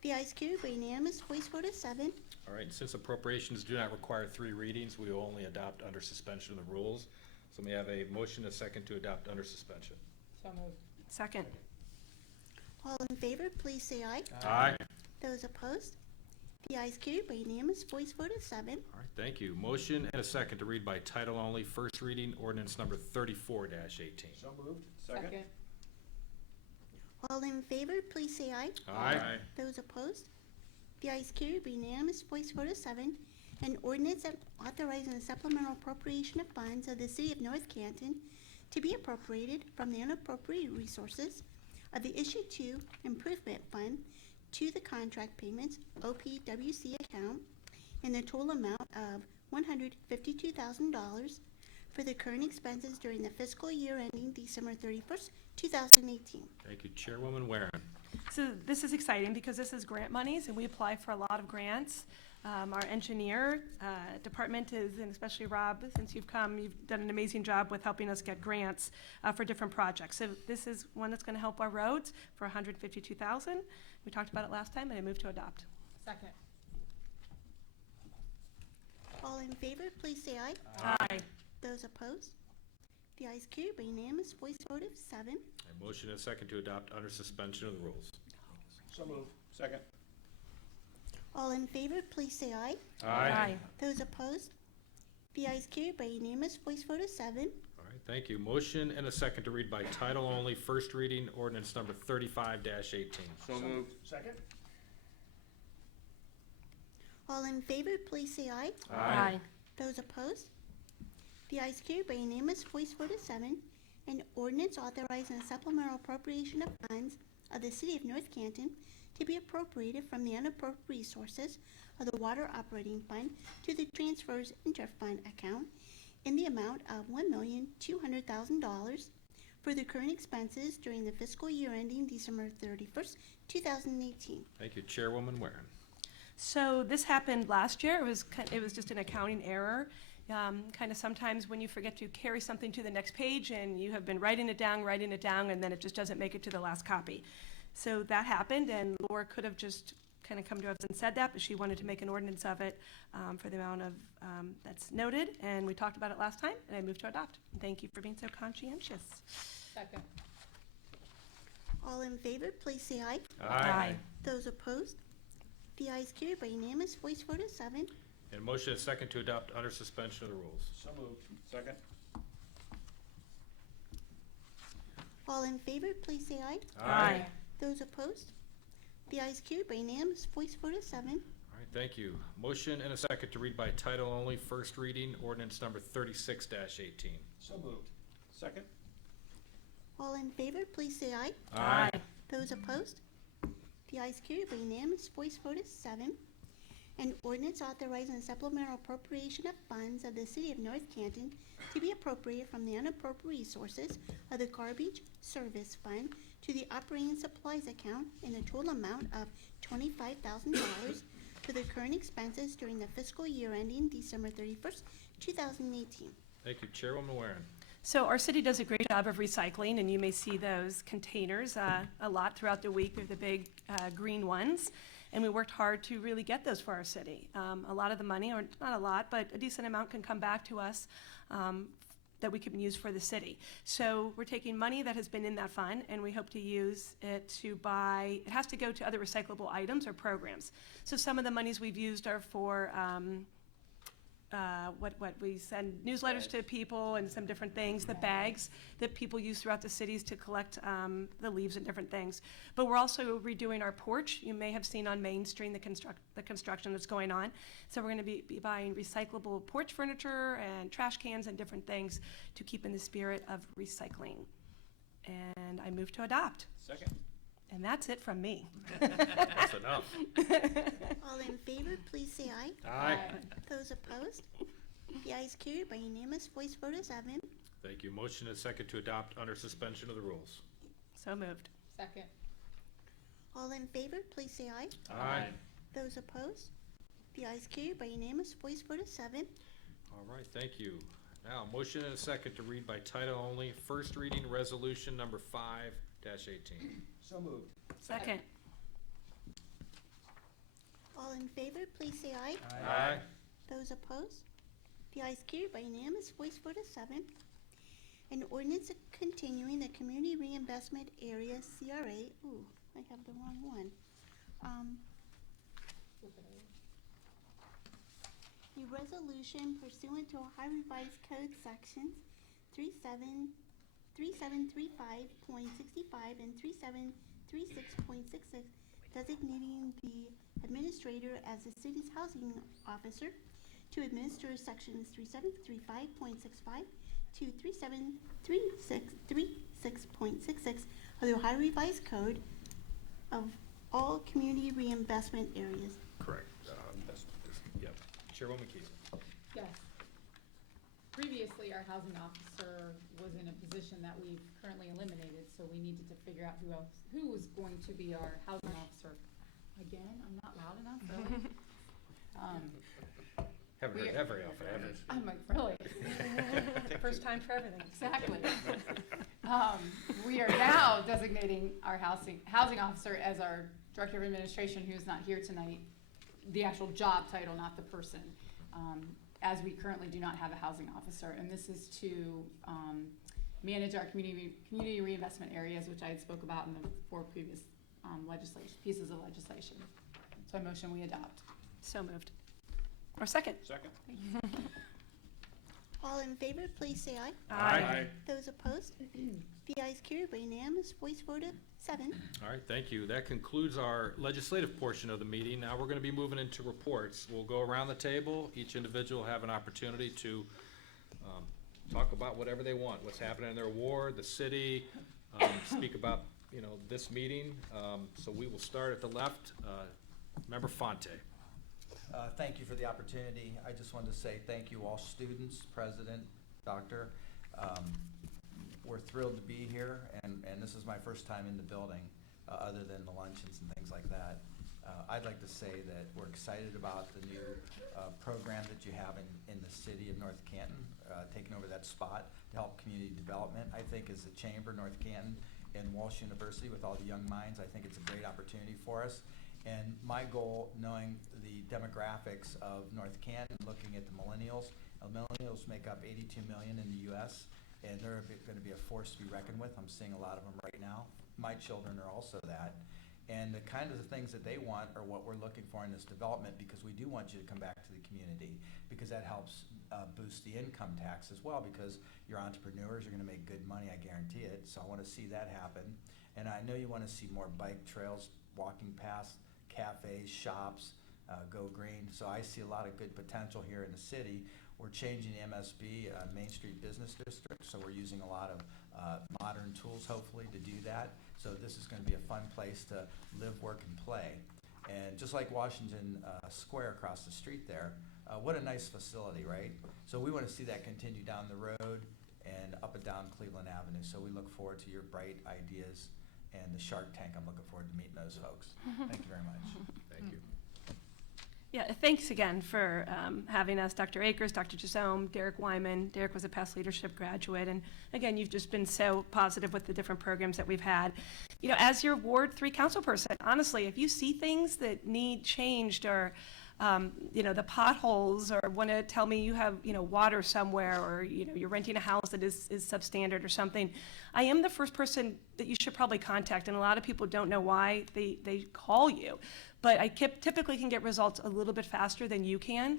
The ayes carried by unanimous voice vote of 7. All right, since appropriations do not require 3 readings, we will only adopt under suspension of the rules. So may I have a motion and a second to adopt under suspension? So moved. Second. All in favor, please say aye. Aye. Those opposed? The ayes carried by unanimous voice vote of 7. All right, thank you. Motion and a second to read by title only, first reading, ordinance number 34-18. So moved. Second. All in favor, please say aye. Aye. Those opposed? The ayes carried by unanimous voice vote of 7. An ordinance authorizing the supplemental appropriation of funds of the City of North Canton to be appropriated from the unappropriated resources of the Issue 2 Improvement Fund to the contract payments OPWC account in the total amount of $152,000 for the current expenses during the fiscal year ending December 31st, 2018. Thank you, Chairwoman Warren. So this is exciting because this is grant monies, and we apply for a lot of grants. Our engineer department is, and especially Rob, since you've come, you've done an amazing job with helping us get grants for different projects. So this is one that's going to help our roads for $152,000. We talked about it last time, and I moved to adopt. Second. All in favor, please say aye. Aye. Those opposed? The ayes carried by unanimous voice vote of 7. A motion and a second to adopt under suspension of the rules. So moved. Second? All in favor, please say aye. Aye. Those opposed? The ayes carried by unanimous voice vote of 7. All right, thank you. Motion and a second to read by title only, first reading, ordinance number 35-18. So moved. Second. All in favor, please say aye. Aye. Those opposed? The ayes carried by unanimous voice vote of 7. An ordinance authorizing a supplemental appropriation of funds of the City of North Canton to be appropriated from the unappropriated resources of the Water Operating Fund to the Transfers Interfund account in the amount of $1,200,000 for the current expenses during the fiscal year ending December 31st, 2018. Thank you, Chairwoman Warren. So this happened last year. It was just an accounting error, Kind of sometimes when you forget to carry something to the next page and you have been writing it down, and then it just doesn't make it to the last copy. So that happened, and Laura could have just kind of come to us and said that, but she wanted to make an ordinance of it for the amount of that's noted, and we talked about it last time, and I moved to adopt. Thank you for being so conscientious. Second. All in favor, please say aye. Aye. Those opposed? The ayes carried by unanimous voice vote of 7. And motion and second to adopt under suspension of the rules. So moved. Second. All in favor, please say aye. Aye. Those opposed? The ayes carried by unanimous voice vote of 7. All right, thank you. Motion and a second to read by title only, first reading, ordinance number 36-18. So moved. Second. All in favor, please say aye. Aye. Those opposed? The ayes carried by unanimous voice vote of 7. An ordinance authorizing the supplemental appropriation of funds of the City of North Canton to be appropriated from the unappropriated resources of the Garbage Service Fund to the Operating Supplies Account in a total amount of $25,000 for the current expenses during the fiscal year ending December 31st, 2018. Thank you. Chairwoman Warren. So our city does a great job of recycling, and you may see those containers a lot throughout the week. They're the big green ones, and we worked hard to really get those for our city. A lot of the money, or not a lot, but a decent amount can come back to us that we can use for the city. So we're taking money that has been in that fund, and we hope to use it to buy, it has to go to other recyclable items or programs. So some of the monies we've used are for what we send newsletters to people and some different things, the bags that people use throughout the cities to collect the leaves and different things. But we're also redoing our porch. You may have seen on Main Street the construction that's going on. So we're going to be buying recyclable porch furniture and trash cans and different things to keep in the spirit of recycling. And I move to adopt. Second. And that's it from me. That's enough. All in favor, please say aye. Aye. Those opposed? The ayes carried by unanimous voice vote of 7. Thank you. Motion and second to adopt under suspension of the rules. So moved. Second. All in favor, please say aye. Aye. Those opposed? The ayes carried by unanimous voice vote of 7. All right, thank you. Now, motion and a second to read by title only, first reading resolution number 5-18. So moved. Second. All in favor, please say aye. Aye. Those opposed? The ayes carried by unanimous voice vote of 7. An ordinance continuing the Community Reinvestment Area, CRA, ooh, I have the wrong one. A resolution pursuant to Ohio Revised Code Sections 3735.65 and 3736.66, designating the administrator as the city's housing officer to administer sections 3735.65 to 3736.66 of the Ohio Revised Code of all community reinvestment areas. Correct. Yep. Chairwoman Keith. Yes. Previously, our housing officer was in a position that we've currently eliminated, so we needed to figure out who was going to be our housing officer. Again, I'm not loud enough, really? Haven't heard that very often, have you? I'm like, really? First time for everything. Exactly. We are now designating our housing officer as our director of administration, who is not here tonight, the actual job title, not the person, as we currently do not have a housing officer. And this is to manage our community reinvestment areas, which I had spoke about in the 4 previous pieces of legislation. So I motion we adopt. So moved. Or second. Second. All in favor, please say aye. Aye. Those opposed? The ayes carried by unanimous voice vote of 7. All right, thank you. That concludes our legislative portion of the meeting. Now we're going to be moving into reports. We'll go around the table. Each individual will have an opportunity to talk about whatever they want, what's happening in their ward, the city, speak about, this meeting. So we will start at the left. Member Fonte. Thank you for the opportunity. I just wanted to say thank you all students, president, doctor. We're thrilled to be here, and this is my first time in the building, other than the luncheons and things like that. I'd like to say that we're excited about the new program that you have in the city of North Canton, taking over that spot to help community development. I think as the Chamber, North Canton, and Walsh University with all the young minds, I think it's a great opportunity for us. And my goal, knowing the demographics of North Canton, looking at the millennials make up 82 million in the U.S., and they're going to be a force to be reckoned with. I'm seeing a lot of them right now. My children are also that. And the kind of the things that they want are what we're looking for in this development, because we do want you to come back to the community, because that helps boost the income tax as well, because you're entrepreneurs, you're going to make good money, I guarantee it. So I want to see that happen. And I know you want to see more bike trails, walking past cafes, shops, go green. So I see a lot of good potential here in the city. We're changing the MSB, Main Street Business District, so we're using a lot of modern tools, hopefully, to do that. So this is going to be a fun place to live, work, and play. And just like Washington Square across the street there, what a nice facility, right? So we want to see that continue down the road and up and down Cleveland Avenue. So we look forward to your bright ideas and the Shark Tank. I'm looking forward to meeting those folks. Thank you very much. Thank you. Yeah, thanks again for having us, Dr. Akers, Dr. Gisome, Derek Wyman. Derek was a past leadership graduate, and again, you've just been so positive with the different programs that we've had. You know, as your Ward 3 council person, honestly, if you see things that need changed, or you know, the potholes, or want to tell me you have, you know, water somewhere, or, you know, you're renting a house that is substandard or something, I am the first person that you should probably contact, and a lot of people don't know why they call you. But I typically can get results a little bit faster than you can.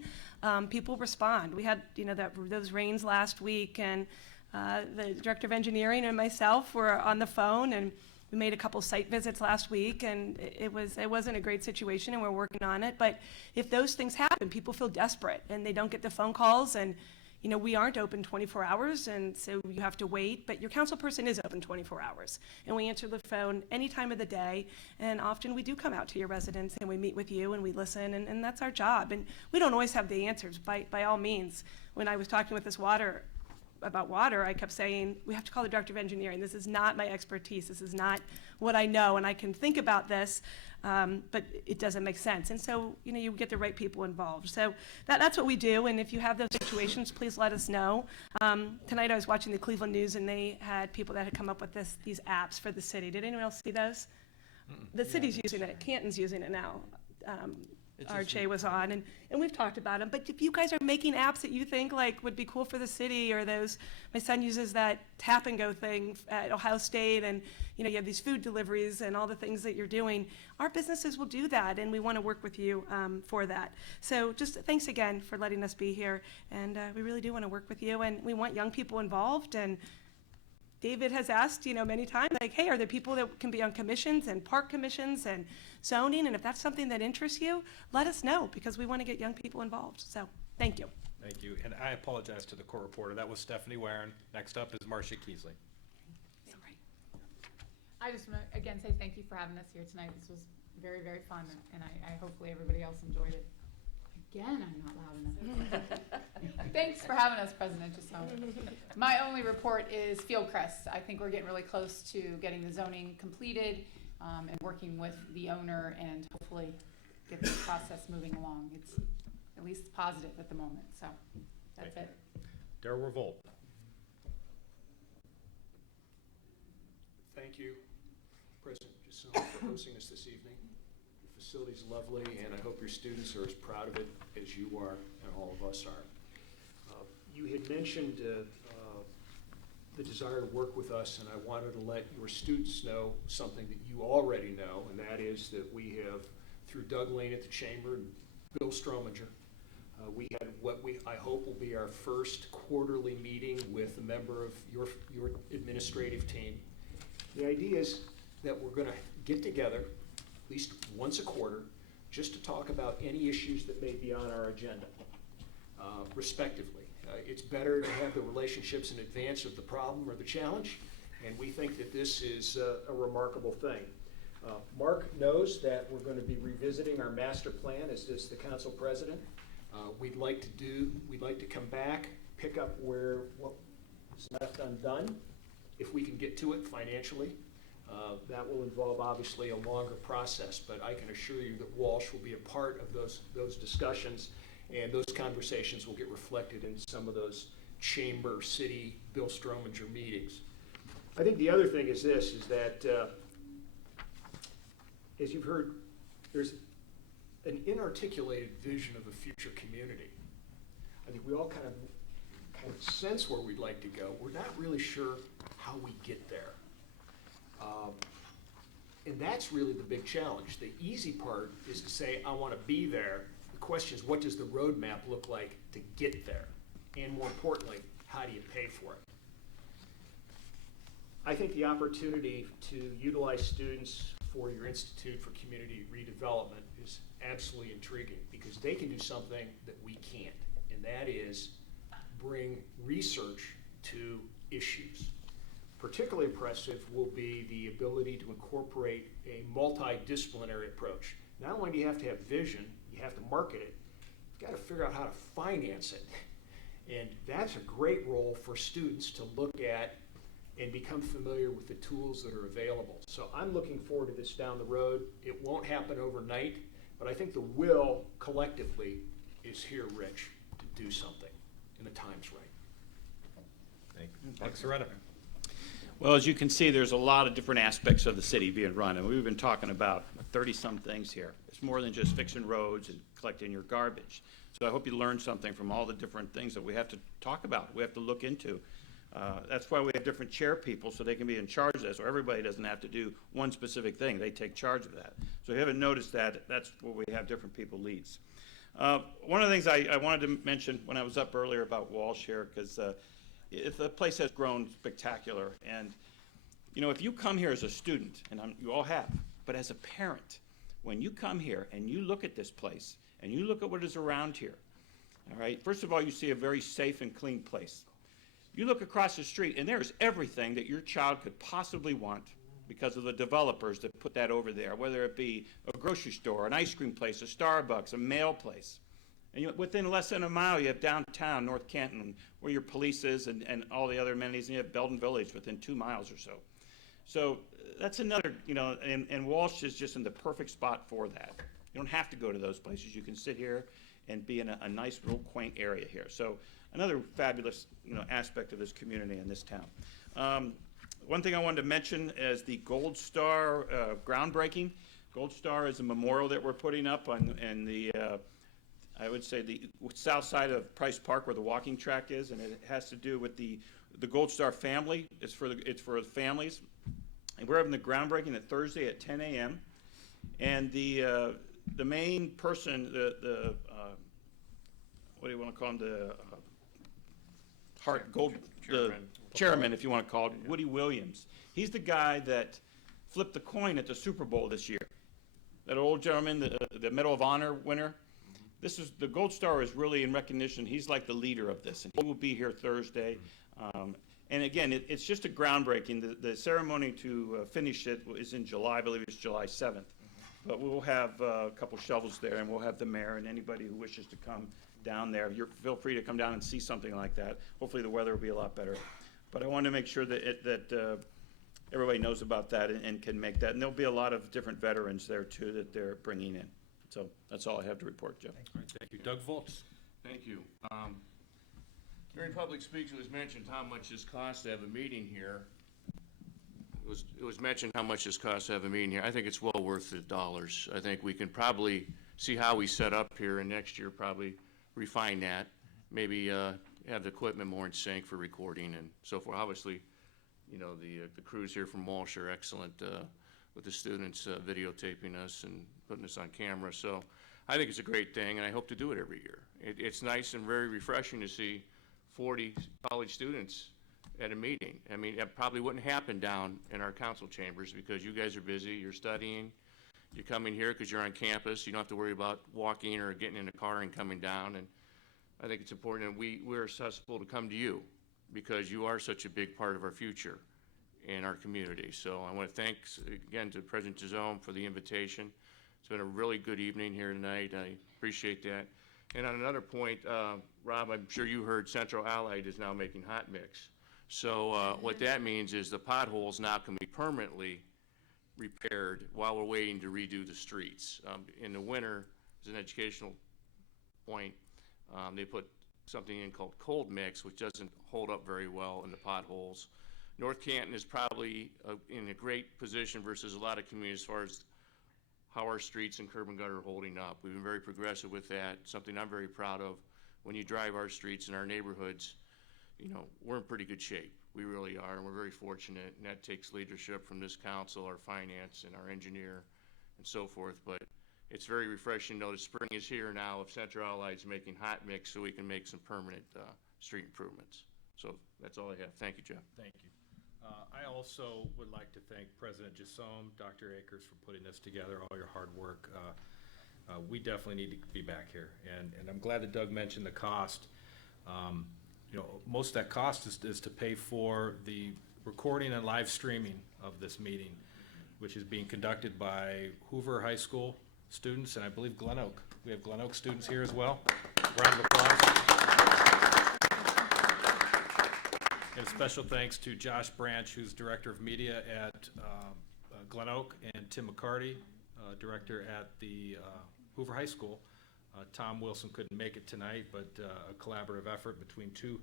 People respond. We had, you know, those rains last week, and the director of engineering and myself were on the phone, and we made a couple site visits last week, and it wasn't a great situation, and we're working on it. But if those things happen, people feel desperate, and they don't get the phone calls, and you know, we aren't open 24 hours, and so you have to wait, but your council person is open 24 hours. And we answer the phone any time of the day, and often we do come out to your residence, and we meet with you, and we listen, and that's our job. And we don't always have the answers, by all means. When I was talking with about water, I kept saying, we have to call the director of engineering. This is not my expertise. This is not what I know, and I can think about this, but it doesn't make sense. And so, you know, you get the right people involved. So that's what we do, and if you have those situations, please let us know. Tonight I was watching the Cleveland News, and they had people that had come up with these apps for the city. Did anyone else see those? The city's using it. Canton's using it now. RJ was on, and we've talked about them. But if you guys are making apps that you think like would be cool for the city, or those, my son uses that tap and go thing at Ohio State, and you know, you have these food deliveries and all the things that you're doing. Our businesses will do that, and we want to work with you for that. So just thanks again for letting us be here, and we really do want to work with you, and we want young people involved. And David has asked, you know, many times, like, hey, are there people that can be on commissions and park commissions and zoning? And if that's something that interests you, let us know, because we want to get young people involved. So thank you. Thank you. And I apologize to the court reporter. That was Stephanie Warren. Next up is Marcia Keesley. I just want to again say thank you for having us here tonight. This was very, very fun, and I hopefully everybody else enjoyed it. Again, I'm not loud enough. Thanks for having us, President Gisome. My only report is Fieldcrest. I think we're getting really close to getting the zoning completed, and working with the owner, and hopefully get this process moving along. It's at least positive at the moment, so that's it. Darrell Revolt. Thank you, President Gisome, for hosting us this evening. The facility's lovely, and I hope your students are as proud of it as you are and all of us are. You had mentioned the desire to work with us, and I wanted to let your students know something that you already know, and that is that we have, through Doug Lane at the Chamber and Bill Strominger, we had what I hope will be our first quarterly meeting with a member of your administrative team. The idea is that we're going to get together at least once a quarter just to talk about any issues that may be on our agenda, respectively. It's better to have the relationships in advance of the problem or the challenge, and we think that this is a remarkable thing. Mark knows that we're going to be revisiting our master plan, as does the council president. We'd like to come back, pick up where what was left undone, if we can get to it financially. That will involve obviously a longer process, but I can assure you that Walsh will be a part of those discussions, and those conversations will get reflected in some of those chamber, city, Bill Strominger meetings. I think the other thing is this, is that, as you've heard, there's an inarticulated vision of a future community. I think we all kind of sense where we'd like to go. We're not really sure how we get there. And that's really the big challenge. The easy part is to say, I want to be there. The question is, what does the roadmap look like to get there? And more importantly, how do you pay for it? I think the opportunity to utilize students for your Institute for Community Redevelopment is absolutely intriguing, because they can do something that we can't, and that is bring research to issues. Particularly impressive will be the ability to incorporate a multidisciplinary approach. Not only do you have to have vision, you have to market it, you've got to figure out how to finance it. And that's a great role for students to look at and become familiar with the tools that are available. So I'm looking forward to this down the road. It won't happen overnight, but I think the will collectively is here, Rich, to do something, and the time's right. Thanks, Loretta. Well, as you can see, there's a lot of different aspects of the city being run, and we've been talking about 30-some things here. It's more than just fixing roads and collecting your garbage. So I hope you learned something from all the different things that we have to talk about, we have to look into. That's why we have different chair people, so they can be in charge of this, so everybody doesn't have to do one specific thing. They take charge of that. So if you haven't noticed that, that's where we have different people leads. One of the things I wanted to mention when I was up earlier about Walsh here, because the place has grown spectacular. And, you know, if you come here as a student, and you all have, but as a parent, when you come here and you look at this place and you look at what is around here, all right, first of all, you see a very safe and clean place. You look across the street and there's everything that your child could possibly want because of the developers that put that over there, whether it be a grocery store, an ice cream place, a Starbucks, a mail place. And within less than a mile, you have downtown North Canton, where your police is, and all the other amenities, and you have Belden Village within 2 miles or so. So that's another, you know, and Walsh is just in the perfect spot for that. You don't have to go to those places. You can sit here and be in a nice little quaint area here. So another fabulous, you know, aspect of this community in this town. One thing I wanted to mention is the Gold Star groundbreaking. Gold Star is a memorial that we're putting up in the I would say the south side of Price Park, where the walking track is, and it has to do with the Gold Star family. It's for the families, and we're having the groundbreaking at Thursday at 10 a.m. And the main person, what do you want to call him, the chairman, if you want to call it, Woody Williams. He's the guy that flipped the coin at the Super Bowl this year. That old gentleman, the Medal of Honor winner. The Gold Star is really in recognition. He's like the leader of this, and he will be here Thursday. And again, it's just a groundbreaking. The ceremony to finish it is in July. I believe it's July 7th. But we'll have a couple shovels there, and we'll have the mayor and anybody who wishes to come down there. Feel free to come down and see something like that. Hopefully the weather will be a lot better. But I wanted to make sure that everybody knows about that and can make that. And there'll be a lot of different veterans there, too, that they're bringing in. So that's all I have to report, Jeff. Thank you. Doug Walsh. Thank you. During public speaks, it was mentioned how much this costs to have a meeting here. It was mentioned how much this costs to have a meeting here. I think it's well worth the dollars. I think we can probably see how we set up here, and next year probably refine that. Maybe have the equipment more in sync for recording and so forth. Obviously, you know, the crews here from Walsh are excellent with the students videotaping us and putting us on camera. So I think it's a great thing, and I hope to do it every year. It's nice and very refreshing to see 40 college students at a meeting. I mean, that probably wouldn't happen down in our council chambers because you guys are busy, you're studying, you're coming here because you're on campus, you don't have to worry about walking or getting in a car and coming down. And I think it's important, and we're accessible to come to you because you are such a big part of our future in our community. So I want to thank again to President Gisome for the invitation. It's been a really good evening here tonight. I appreciate that. And on another point, Rob, I'm sure you heard Central Allied is now making hot mix. So what that means is the potholes now can be permanently repaired while we're waiting to redo the streets. In the winter, as an educational point, they put something in called cold mix, which doesn't hold up very well in the potholes. North Canton is probably in a great position versus a lot of communities as far as how our streets and curb and gutter are holding up. We've been very progressive with that, something I'm very proud of. When you drive our streets and our neighborhoods, you know, we're in pretty good shape. We really are, and we're very fortunate, and that takes leadership from this council, our finance, and our engineer, and so forth. But it's very refreshing to know the spring is here now of Central Allied's making hot mix so we can make some permanent street improvements. So that's all I have. Thank you, Jeff. Thank you. I also would like to thank President Jasome, Dr. Akers for putting this together, all your hard work. We definitely need to be back here, and I'm glad that Doug mentioned the cost. You know, most of that cost is to pay for the recording and live streaming of this meeting, which is being conducted by Hoover High School students, and I believe Glen Oak. We have Glen Oak students here as well. Round of applause. And a special thanks to Josh Branch, who's Director of Media at Glen Oak, and Tim McCarty, Director at the Hoover High School. Tom Wilson couldn't make it tonight, but a collaborative effort between two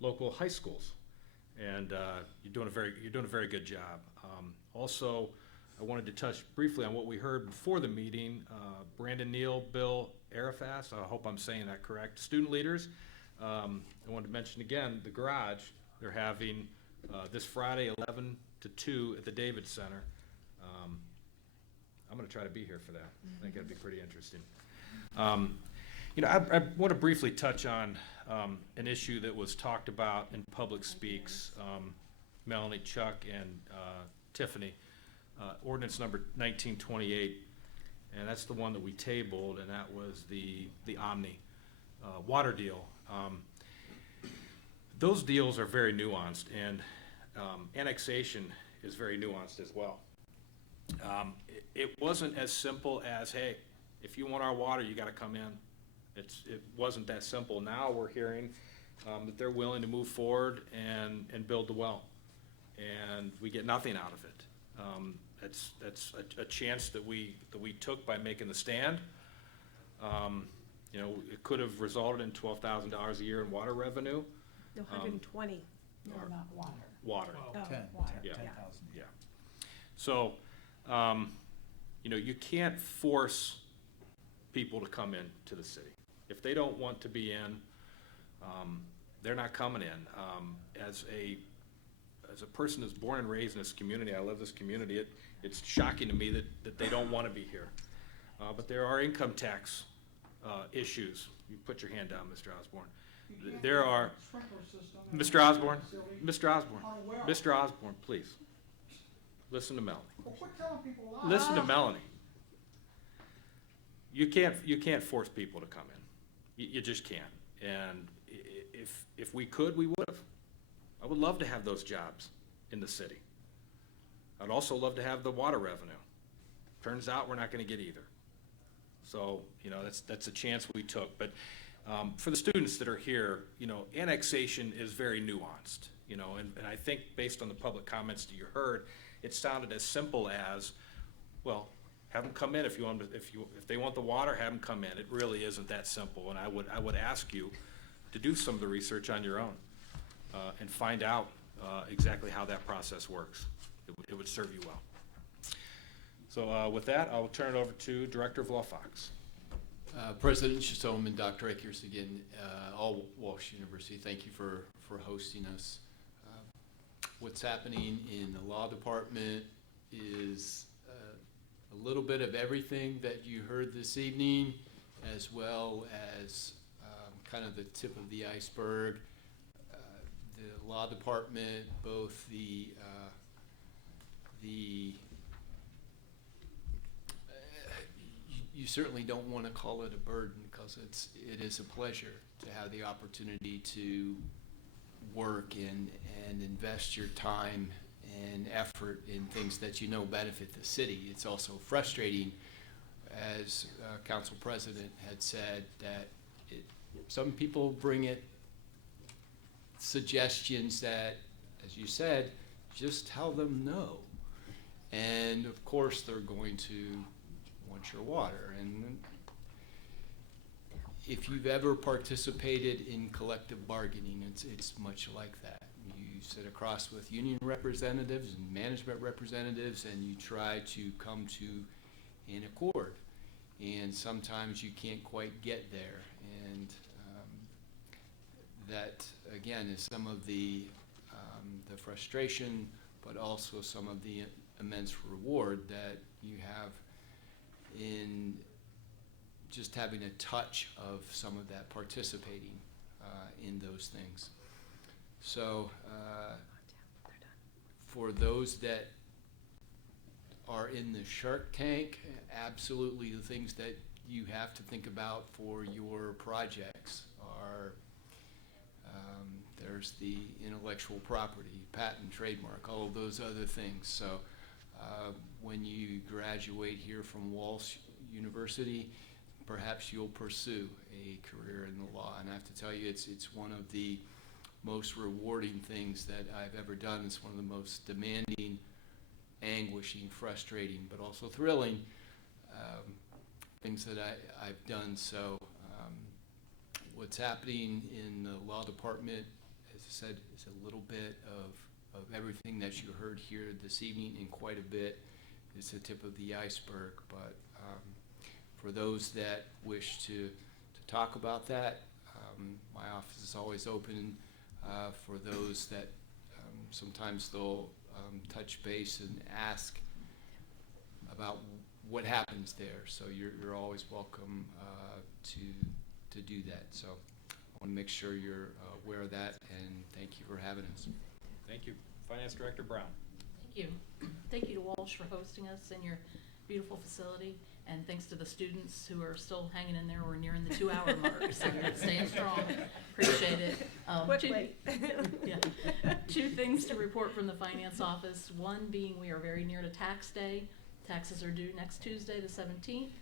local high schools. And you're doing a very good job. Also, I wanted to touch briefly on what we heard before the meeting. Brandon Neal, Bill Arafas, I hope I'm saying that correct, student leaders. I wanted to mention again, the garage, they're having this Friday 11 to 2 at the David Center. I'm going to try to be here for that. I think that'd be pretty interesting. You know, I want to briefly touch on an issue that was talked about in public speaks. Melanie, Chuck, and Tiffany, ordinance number 1928, and that's the one that we tabled, and that was the Omni water deal. Those deals are very nuanced, and annexation is very nuanced as well. It wasn't as simple as, hey, if you want our water, you got to come in. It wasn't that simple. Now we're hearing that they're willing to move forward and build the well, and we get nothing out of it. That's a chance that we took by making the stand. You know, it could have resulted in $12,000 a year in water revenue. No, 120. No, not water. Water. Oh, 10, water. 10,000. Yeah. So, you know, you can't force people to come in to the city. If they don't want to be in, they're not coming in. As a person that's born and raised in this community, I love this community, it's shocking to me that they don't want to be here. But there are income tax issues. You put your hand down, Mr. Osborne. There are, Mr. Osborne, please. Listen to Melanie. Listen to Melanie. You can't force people to come in. You just can't. And if we could, we would have. I would love to have those jobs in the city. I'd also love to have the water revenue. Turns out we're not going to get either. So, you know, that's a chance we took. But for the students that are here, you know, annexation is very nuanced. You know, and I think based on the public comments that you heard, it sounded as simple as, well, have them come in if they want the water, have them come in. It really isn't that simple, and I would ask you to do some of the research on your own and find out exactly how that process works. It would serve you well. So with that, I'll turn it over to Director of Law Fox. President Jasome and Dr. Akers again, all Walsh University, thank you for hosting us. What's happening in the law department is a little bit of everything that you heard this evening, as well as kind of the tip of the iceberg. The law department, both you certainly don't want to call it a burden, because it is a pleasure to have the opportunity to work and invest your time and effort in things that you know benefit the city. It's also frustrating, as Council President had said, that some people bring it suggestions that, as you said, just tell them no. And of course, they're going to want your water. And if you've ever participated in collective bargaining, it's much like that. You sit across with union representatives and management representatives, and you try to come to an accord. And sometimes you can't quite get there. And that, again, is some of the frustration, but also some of the immense reward that you have in just having a touch of some of that participating in those things. So for those that are in the Shark Tank, absolutely the things that you have to think about for your projects are there's the intellectual property, patent, trademark, all of those other things. So when you graduate here from Walsh University, perhaps you'll pursue a career in the law. And I have to tell you, it's one of the most rewarding things that I've ever done. It's one of the most demanding, anguishing, frustrating, but also thrilling things that I've done. So what's happening in the law department, as I said, is a little bit of everything that you heard here this evening, and quite a bit is the tip of the iceberg. But for those that wish to talk about that, my office is always open. For those that sometimes they'll touch base and ask about what happens there. So you're always welcome to do that. So I want to make sure you're aware of that, and thank you for having us. Thank you. Finance Director Brown. Thank you. Thank you to Walsh for hosting us in your beautiful facility, and thanks to the students who are still hanging in there. We're nearing the 2-hour mark, so you're staying strong. Appreciate it. Two things to report from the finance office. One being we are very near to tax day. Taxes are due next Tuesday, the 17th.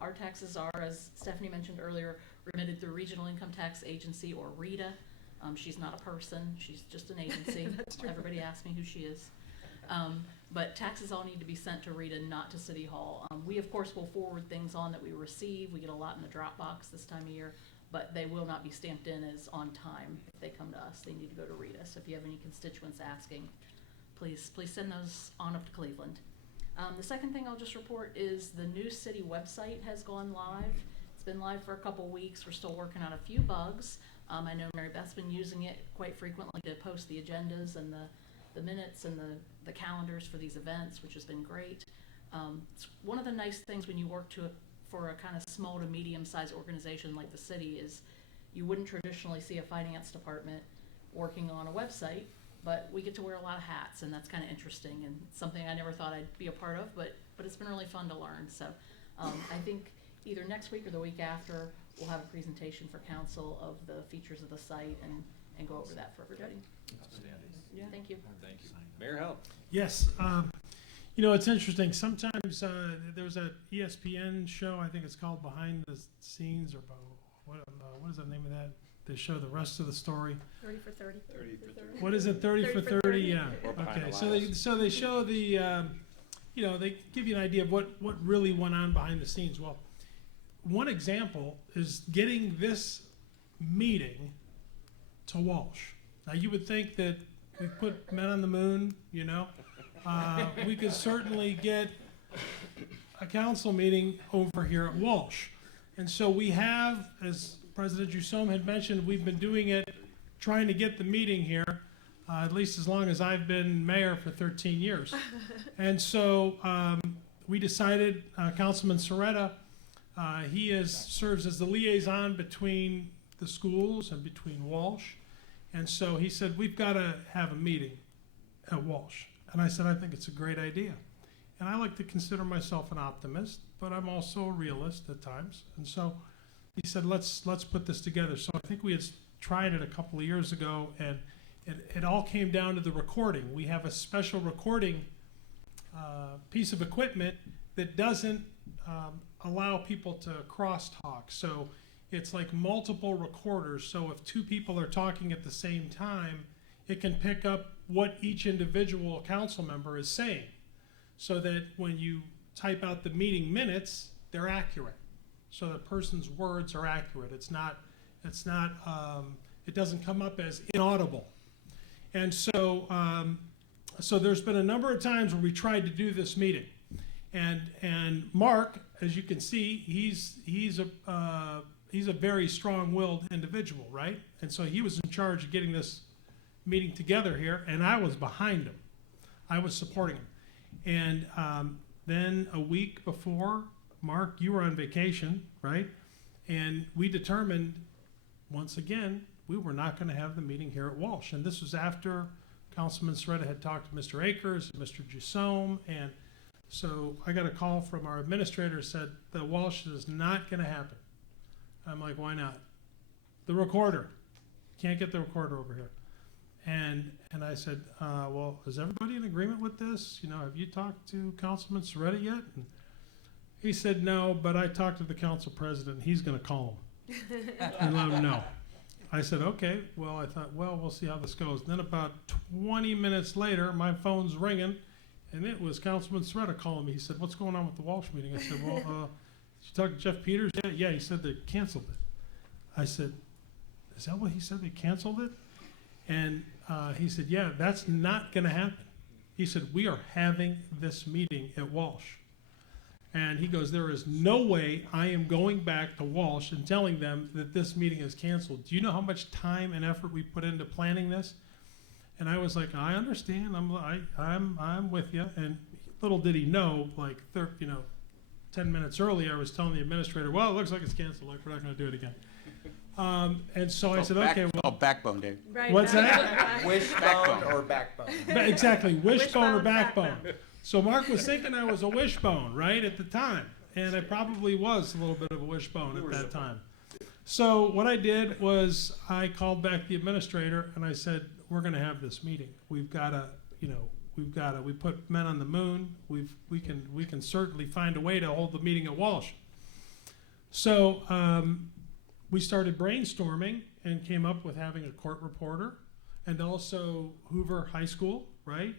Our taxes are, as Stephanie mentioned earlier, remitted through Regional Income Tax Agency, or RITA. She's not a person, she's just an agency. Everybody asks me who she is. But taxes all need to be sent to RITA, not to City Hall. We, of course, will forward things on that we receive. We get a lot in the Dropbox this time of year, but they will not be stamped in as on time. If they come to us, they need to go to RITA. So if you have any constituents asking, please send those on up to Cleveland. The second thing I'll just report is the new city website has gone live. It's been live for a couple weeks. We're still working on a few bugs. I know Mary Beth's been using it quite frequently to post the agendas and the minutes and the calendars for these events, which has been great. It's one of the nice things when you work for a kind of small to medium-sized organization like the city is you wouldn't traditionally see a finance department working on a website, but we get to wear a lot of hats, and that's kind of interesting and something I never thought I'd be a part of, but it's been really fun to learn. So I think either next week or the week after, we'll have a presentation for council of the features of the site and go over that for everybody. Outstanding. Yeah. Thank you. Thank you. Mayor Help. Yes. You know, it's interesting. Sometimes there was an ESPN show, I think it's called Behind the Scenes, or what is the name of that? They show the rest of the story. 30 for 30. 30 for 30. What is it? 30 for 30? Yeah. Or behind Okay. the So they show the, you know, they give you an idea of what really went on behind the scenes. Well, one example is getting this meeting to Walsh. Now, you would think that we put men on the moon, you know. We could certainly get a council meeting over here at Walsh. And so we have, as President Jusome had mentioned, we've been doing it, trying to get the meeting here, at least as long as I've been mayor for 13 years. And so we decided, Councilman Soretta, he serves as the liaison between the schools and between Walsh. And so he said, we've got to have a meeting at Walsh. And I said, I think it's a great idea. And I like to consider myself an optimist, but I'm also a realist at times. And so he said, let's put this together. So I think we had tried it a couple of years ago, and it all came down to the recording. We have a special recording piece of equipment that doesn't allow people to crosstalk. So it's like multiple recorders. So if two people are talking at the same time, it can pick up what each individual council member is saying. so that when you type out the meeting minutes, they're accurate. So the person's words are accurate. It doesn't come up as inaudible. And so, so there's been a number of times where we tried to do this meeting. And Mark, as you can see, he's a very strong-willed individual, right? And so he was in charge of getting this meeting together here, and I was behind him. I was supporting him. And then a week before, Mark, you were on vacation, right? And we determined, once again, we were not going to have the meeting here at Walsh. And this was after Councilman Serretta had talked to Mr. Akers, Mr. Jusome, and so I got a call from our administrator, said the Walsh is not going to happen. I'm like, why not? The recorder. Can't get the recorder over here. And I said, well, is everybody in agreement with this? You know, have you talked to Councilman Serretta yet? And he said, no, but I talked to the council president. He's going to call him and let him know. I said, okay. Well, I thought, well, we'll see how this goes. And then about 20 minutes later, my phone's ringing, and it was Councilman Serretta calling me. He said, what's going on with the Walsh meeting? I said, well, did you talk to Jeff Peters yet? Yeah, he said they canceled it. I said, is that what he said? They canceled it? And he said, yeah, that's not going to happen. He said, we are having this meeting at Walsh. And he goes, there is no way I am going back to Walsh and telling them that this meeting is canceled. Do you know how much time and effort we put into planning this? And I was like, I understand. I'm with you. And little did he know, like 10 minutes earlier, I was telling the administrator, well, it looks like it's canceled. Like, we're not going to do it again. And so I said, okay, well. Backbone, Dave. Right. What's that? Wishbone or backbone? Exactly, wishbone or backbone. So Mark was thinking I was a wishbone, right, at the time. And I probably was a little bit of a wishbone at that time. So what I did was I called back the administrator and I said, we're going to have this meeting. We've got to, we put men on the moon. We can certainly find a way to hold the meeting at Walsh. So we started brainstorming and came up with having a court reporter and also Hoover High School, right?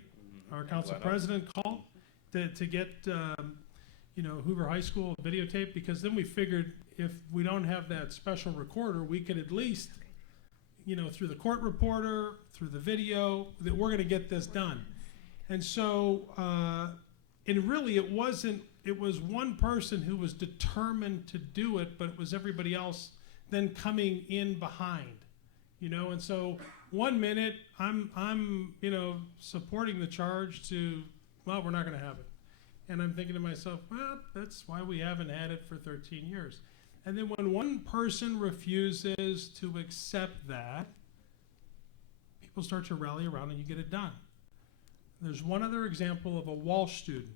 Our council president called to get Hoover High School videotape, because then we figured if we don't have that special recorder, we could at least, through the court reporter, through the video, that we're going to get this done. And so, and really it was one person who was determined to do it, but it was everybody else then coming in behind, and so 1 minute I'm supporting the charge to, well, we're not going to have it. And I'm thinking to myself, well, that's why we haven't had it for 13 years. And then when one person refuses to accept that, people start to rally around and you get it done. There's one other example of a Walsh student,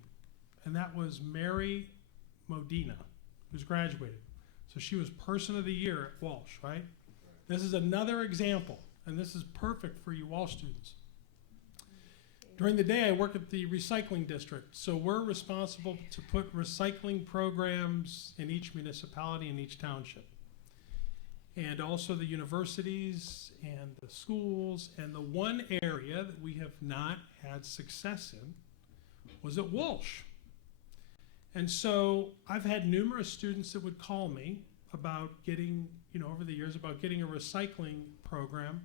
and that was Mary Modena, who's graduated. So she was Person of the Year at Walsh, right? This is another example, and this is perfect for you Walsh students. During the day, I work at the recycling district, so we're responsible to put recycling programs in each municipality and each township. And also the universities and the schools, and the one area that we have not had success in was at Walsh. And so I've had numerous students that would call me about getting, over the years, about getting a recycling program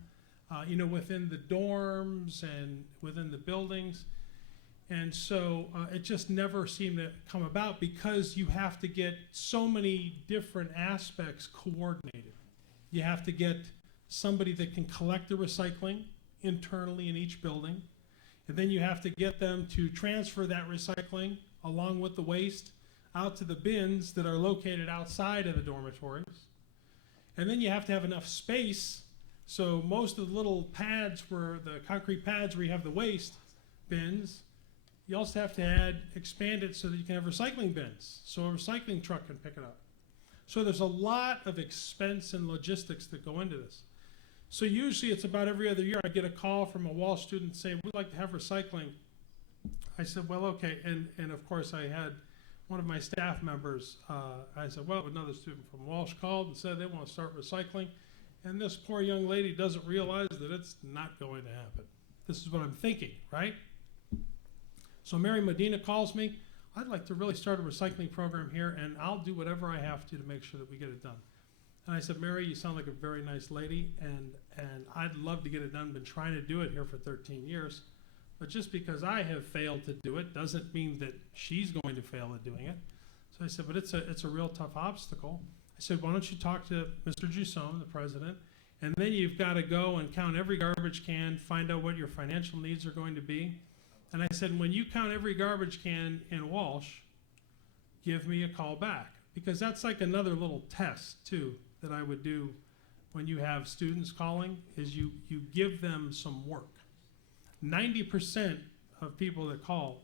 within the dorms and within the buildings. And so it just never seemed to come about because you have to get so many different aspects coordinated. You have to get somebody that can collect the recycling internally in each building. And then you have to get them to transfer that recycling along with the waste out to the bins that are located outside of the dormitories. And then you have to have enough space. So most of the little pads, the concrete pads where you have the waste bins, you also have to expand it so that you can have recycling bins, so a recycling truck can pick it up. So there's a lot of expense and logistics that go into this. So usually it's about every other year I get a call from a Walsh student saying, we'd like to have recycling. I said, well, okay. And of course I had one of my staff members, I said, well, another student from Walsh called and said they want to start recycling. And this poor young lady doesn't realize that it's not going to happen. This is what I'm thinking, right? So Mary Medina calls me, I'd like to really start a recycling program here, and I'll do whatever I have to make sure that we get it done. And I said, Mary, you sound like a very nice lady, and I'd love to get it done. Been trying to do it here for 13 years. But just because I have failed to do it doesn't mean that she's going to fail at doing it. So I said, but it's a real tough obstacle. I said, why don't you talk to Mr. Jusson, the president, and then you've got to go and count every garbage can, find out what your financial needs are going to be. And I said, when you count every garbage can in Walsh, give me a call back. Because that's like another little test, too, that I would do when you have students calling, is you give them some work. 90% of people that call,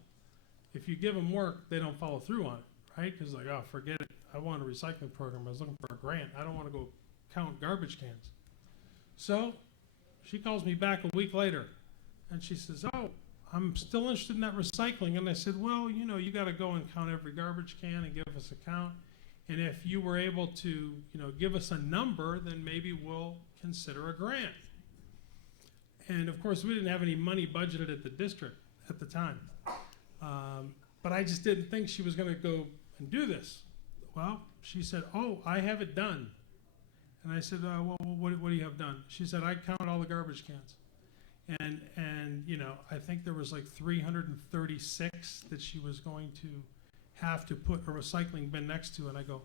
if you give them work, they don't follow through on it, right? Because like, oh, forget it. I want a recycling program. I was looking for a grant. I don't want to go count garbage cans. So she calls me back a week later, and she says, oh, I'm still interested in that recycling. And I said, well, you know, you got to go and count every garbage can and give us a count. And if you were able to, you know, give us a number, then maybe we'll consider a grant. And of course, we didn't have any money budgeted at the district at the time. But I just didn't think she was going to go and do this. Well, she said, oh, I have it done. And I said, well, what do you have done? She said, I count all the garbage cans. And you know, I think there was like 336 that she was going to have to put a recycling bin next to. And I go,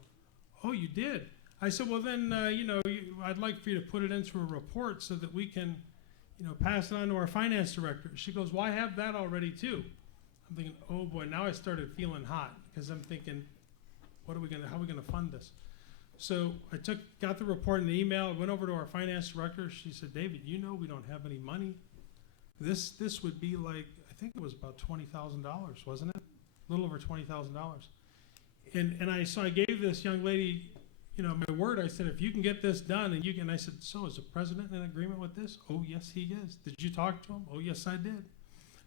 oh, you did? I said, well, then, you know, I'd like for you to put it into a report so that we can, you know, pass it on to our finance director. She goes, well, I have that already too. I'm thinking, oh boy, now I started feeling hot because I'm thinking, how are we gonna fund this? So I got the report in the email, went over to our finance director. She said, David, you know we don't have any money. This would be like, I think it was about $20,000, wasn't it? A little over $20,000. And so I gave this young lady, you know, my word. I said, if you can get this done, and I said, so is the president in agreement with this? Oh, yes, he is. Did you talk to him? Oh, yes, I did.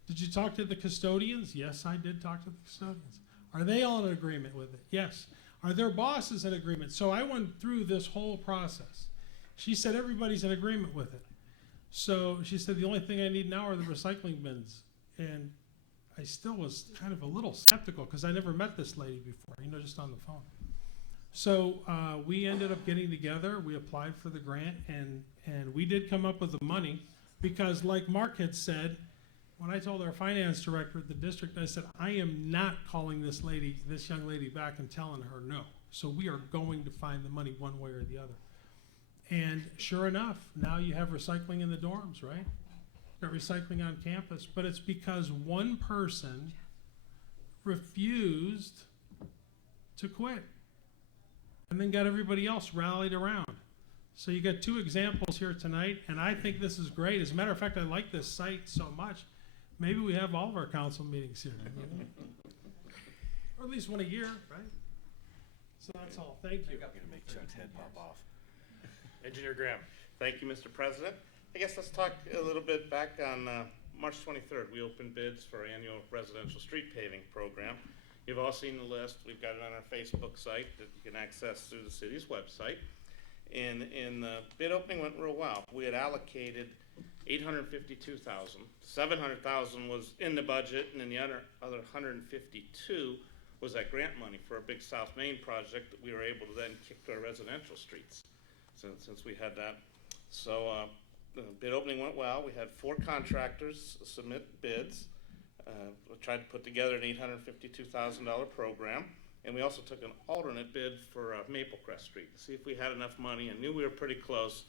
Did you talk to the custodians? Yes, I did talk to the custodians. Are they all in agreement with it? Yes. Are their bosses in agreement? So I went through this whole process. She said everybody's in agreement with it. So she said the only thing I need now are the recycling bins. And I still was kind of a little skeptical because I never met this lady before, you know, just on the phone. So we ended up getting together. We applied for the grant, and we did come up with the money because, like Mark had said, when I told our finance director at the district, I said, I am not calling this young lady back and telling her no. So we are going to find the money one way or the other. And sure enough, now you have recycling in the dorms, right? Got recycling on campus, but it's because one person refused to quit and then got everybody else rallied around. So you got two examples here tonight, and I think this is great. As a matter of fact, I like this site so much. Maybe we have all of our council meetings here. Or at least one a year, right? So that's all. Thank you. You're going to make Chuck's head pop off. Engineer Graham. Thank you, Mr. President. I guess let's talk a little bit back on March 23rd. We opened bids for our annual residential street paving program. You've all seen the list. We've got it on our Facebook site that you can access through the city's website. And the bid opening went real well. We had allocated $852,000. $700,000 was in the budget, and then the other $152,000 was that grant money for a big South Main project that we were able to then kick to our residential streets since we had that. So the bid opening went well. We had 4 contractors submit bids. We tried to put together an $852,000 program. And we also took an alternate bid for Maple Crest Street to see if we had enough money, and knew we were pretty close.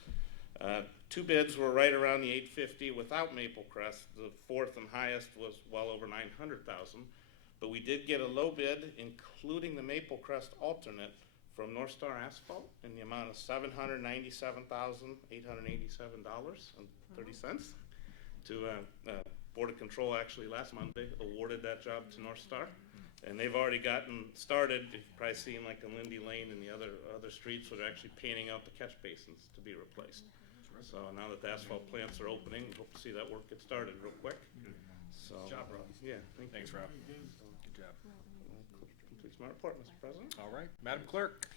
2 bids were right around the $850,000 without Maple Crest. The 4th and highest was well over $900,000. But we did get a low bid, including the Maple Crest alternate, from North Star Asphalt in the amount of $797,887.30. To Board of Control actually last Monday awarded that job to North Star. And they've already gotten started. You've probably seen like in Lindy Lane and the other streets where they're actually painting out the catch basins to be replaced. So now that the asphalt plants are opening, we hope to see that work get started real quick. So, Good job, Rob. Yeah, thanks, Rob. Good job. Completes my report, Mr. President. All right, Madam Clerk.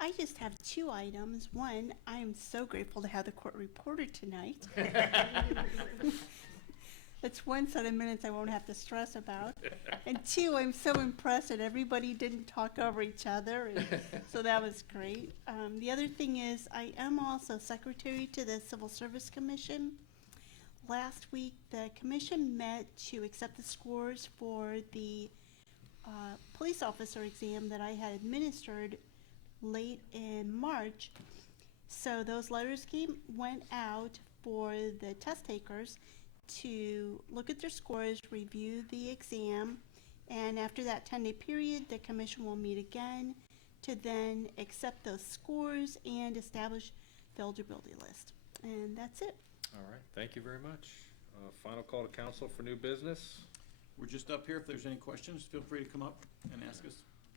I just have 2 items. One, I am so grateful to have the court reporter tonight. That's one set of minutes I won't have to stress about. And two, I'm so impressed that everybody didn't talk over each other, and so that was great. The other thing is, I am also secretary to the Civil Service Commission. Last week, the commission met to accept the scores for the police officer exam that I had administered late in March. So those letters went out for the test takers to look at their scores, review the exam, and after that 10-day period, the commission will meet again to then accept those scores and establish the eligibility list. And that's it. All right, thank you very much. Final call to council for new business. We're just up here. If there's any questions, feel free to come up and ask us.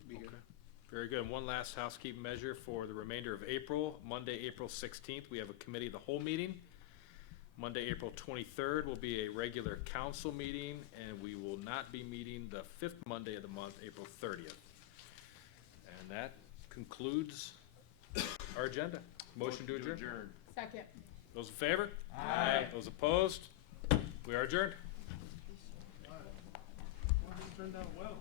We'll be here. Very good. And one last housekeeping measure for the remainder of April. Monday, April 16th, we have a committee of the whole meeting. Monday, April 23rd will be a regular council meeting, and we will not be meeting the 5th Monday of the month, April 30th. And that concludes our agenda. Motion to adjourn. Second. Those in favor? Aye. Those opposed? We are adjourned. Turned out well.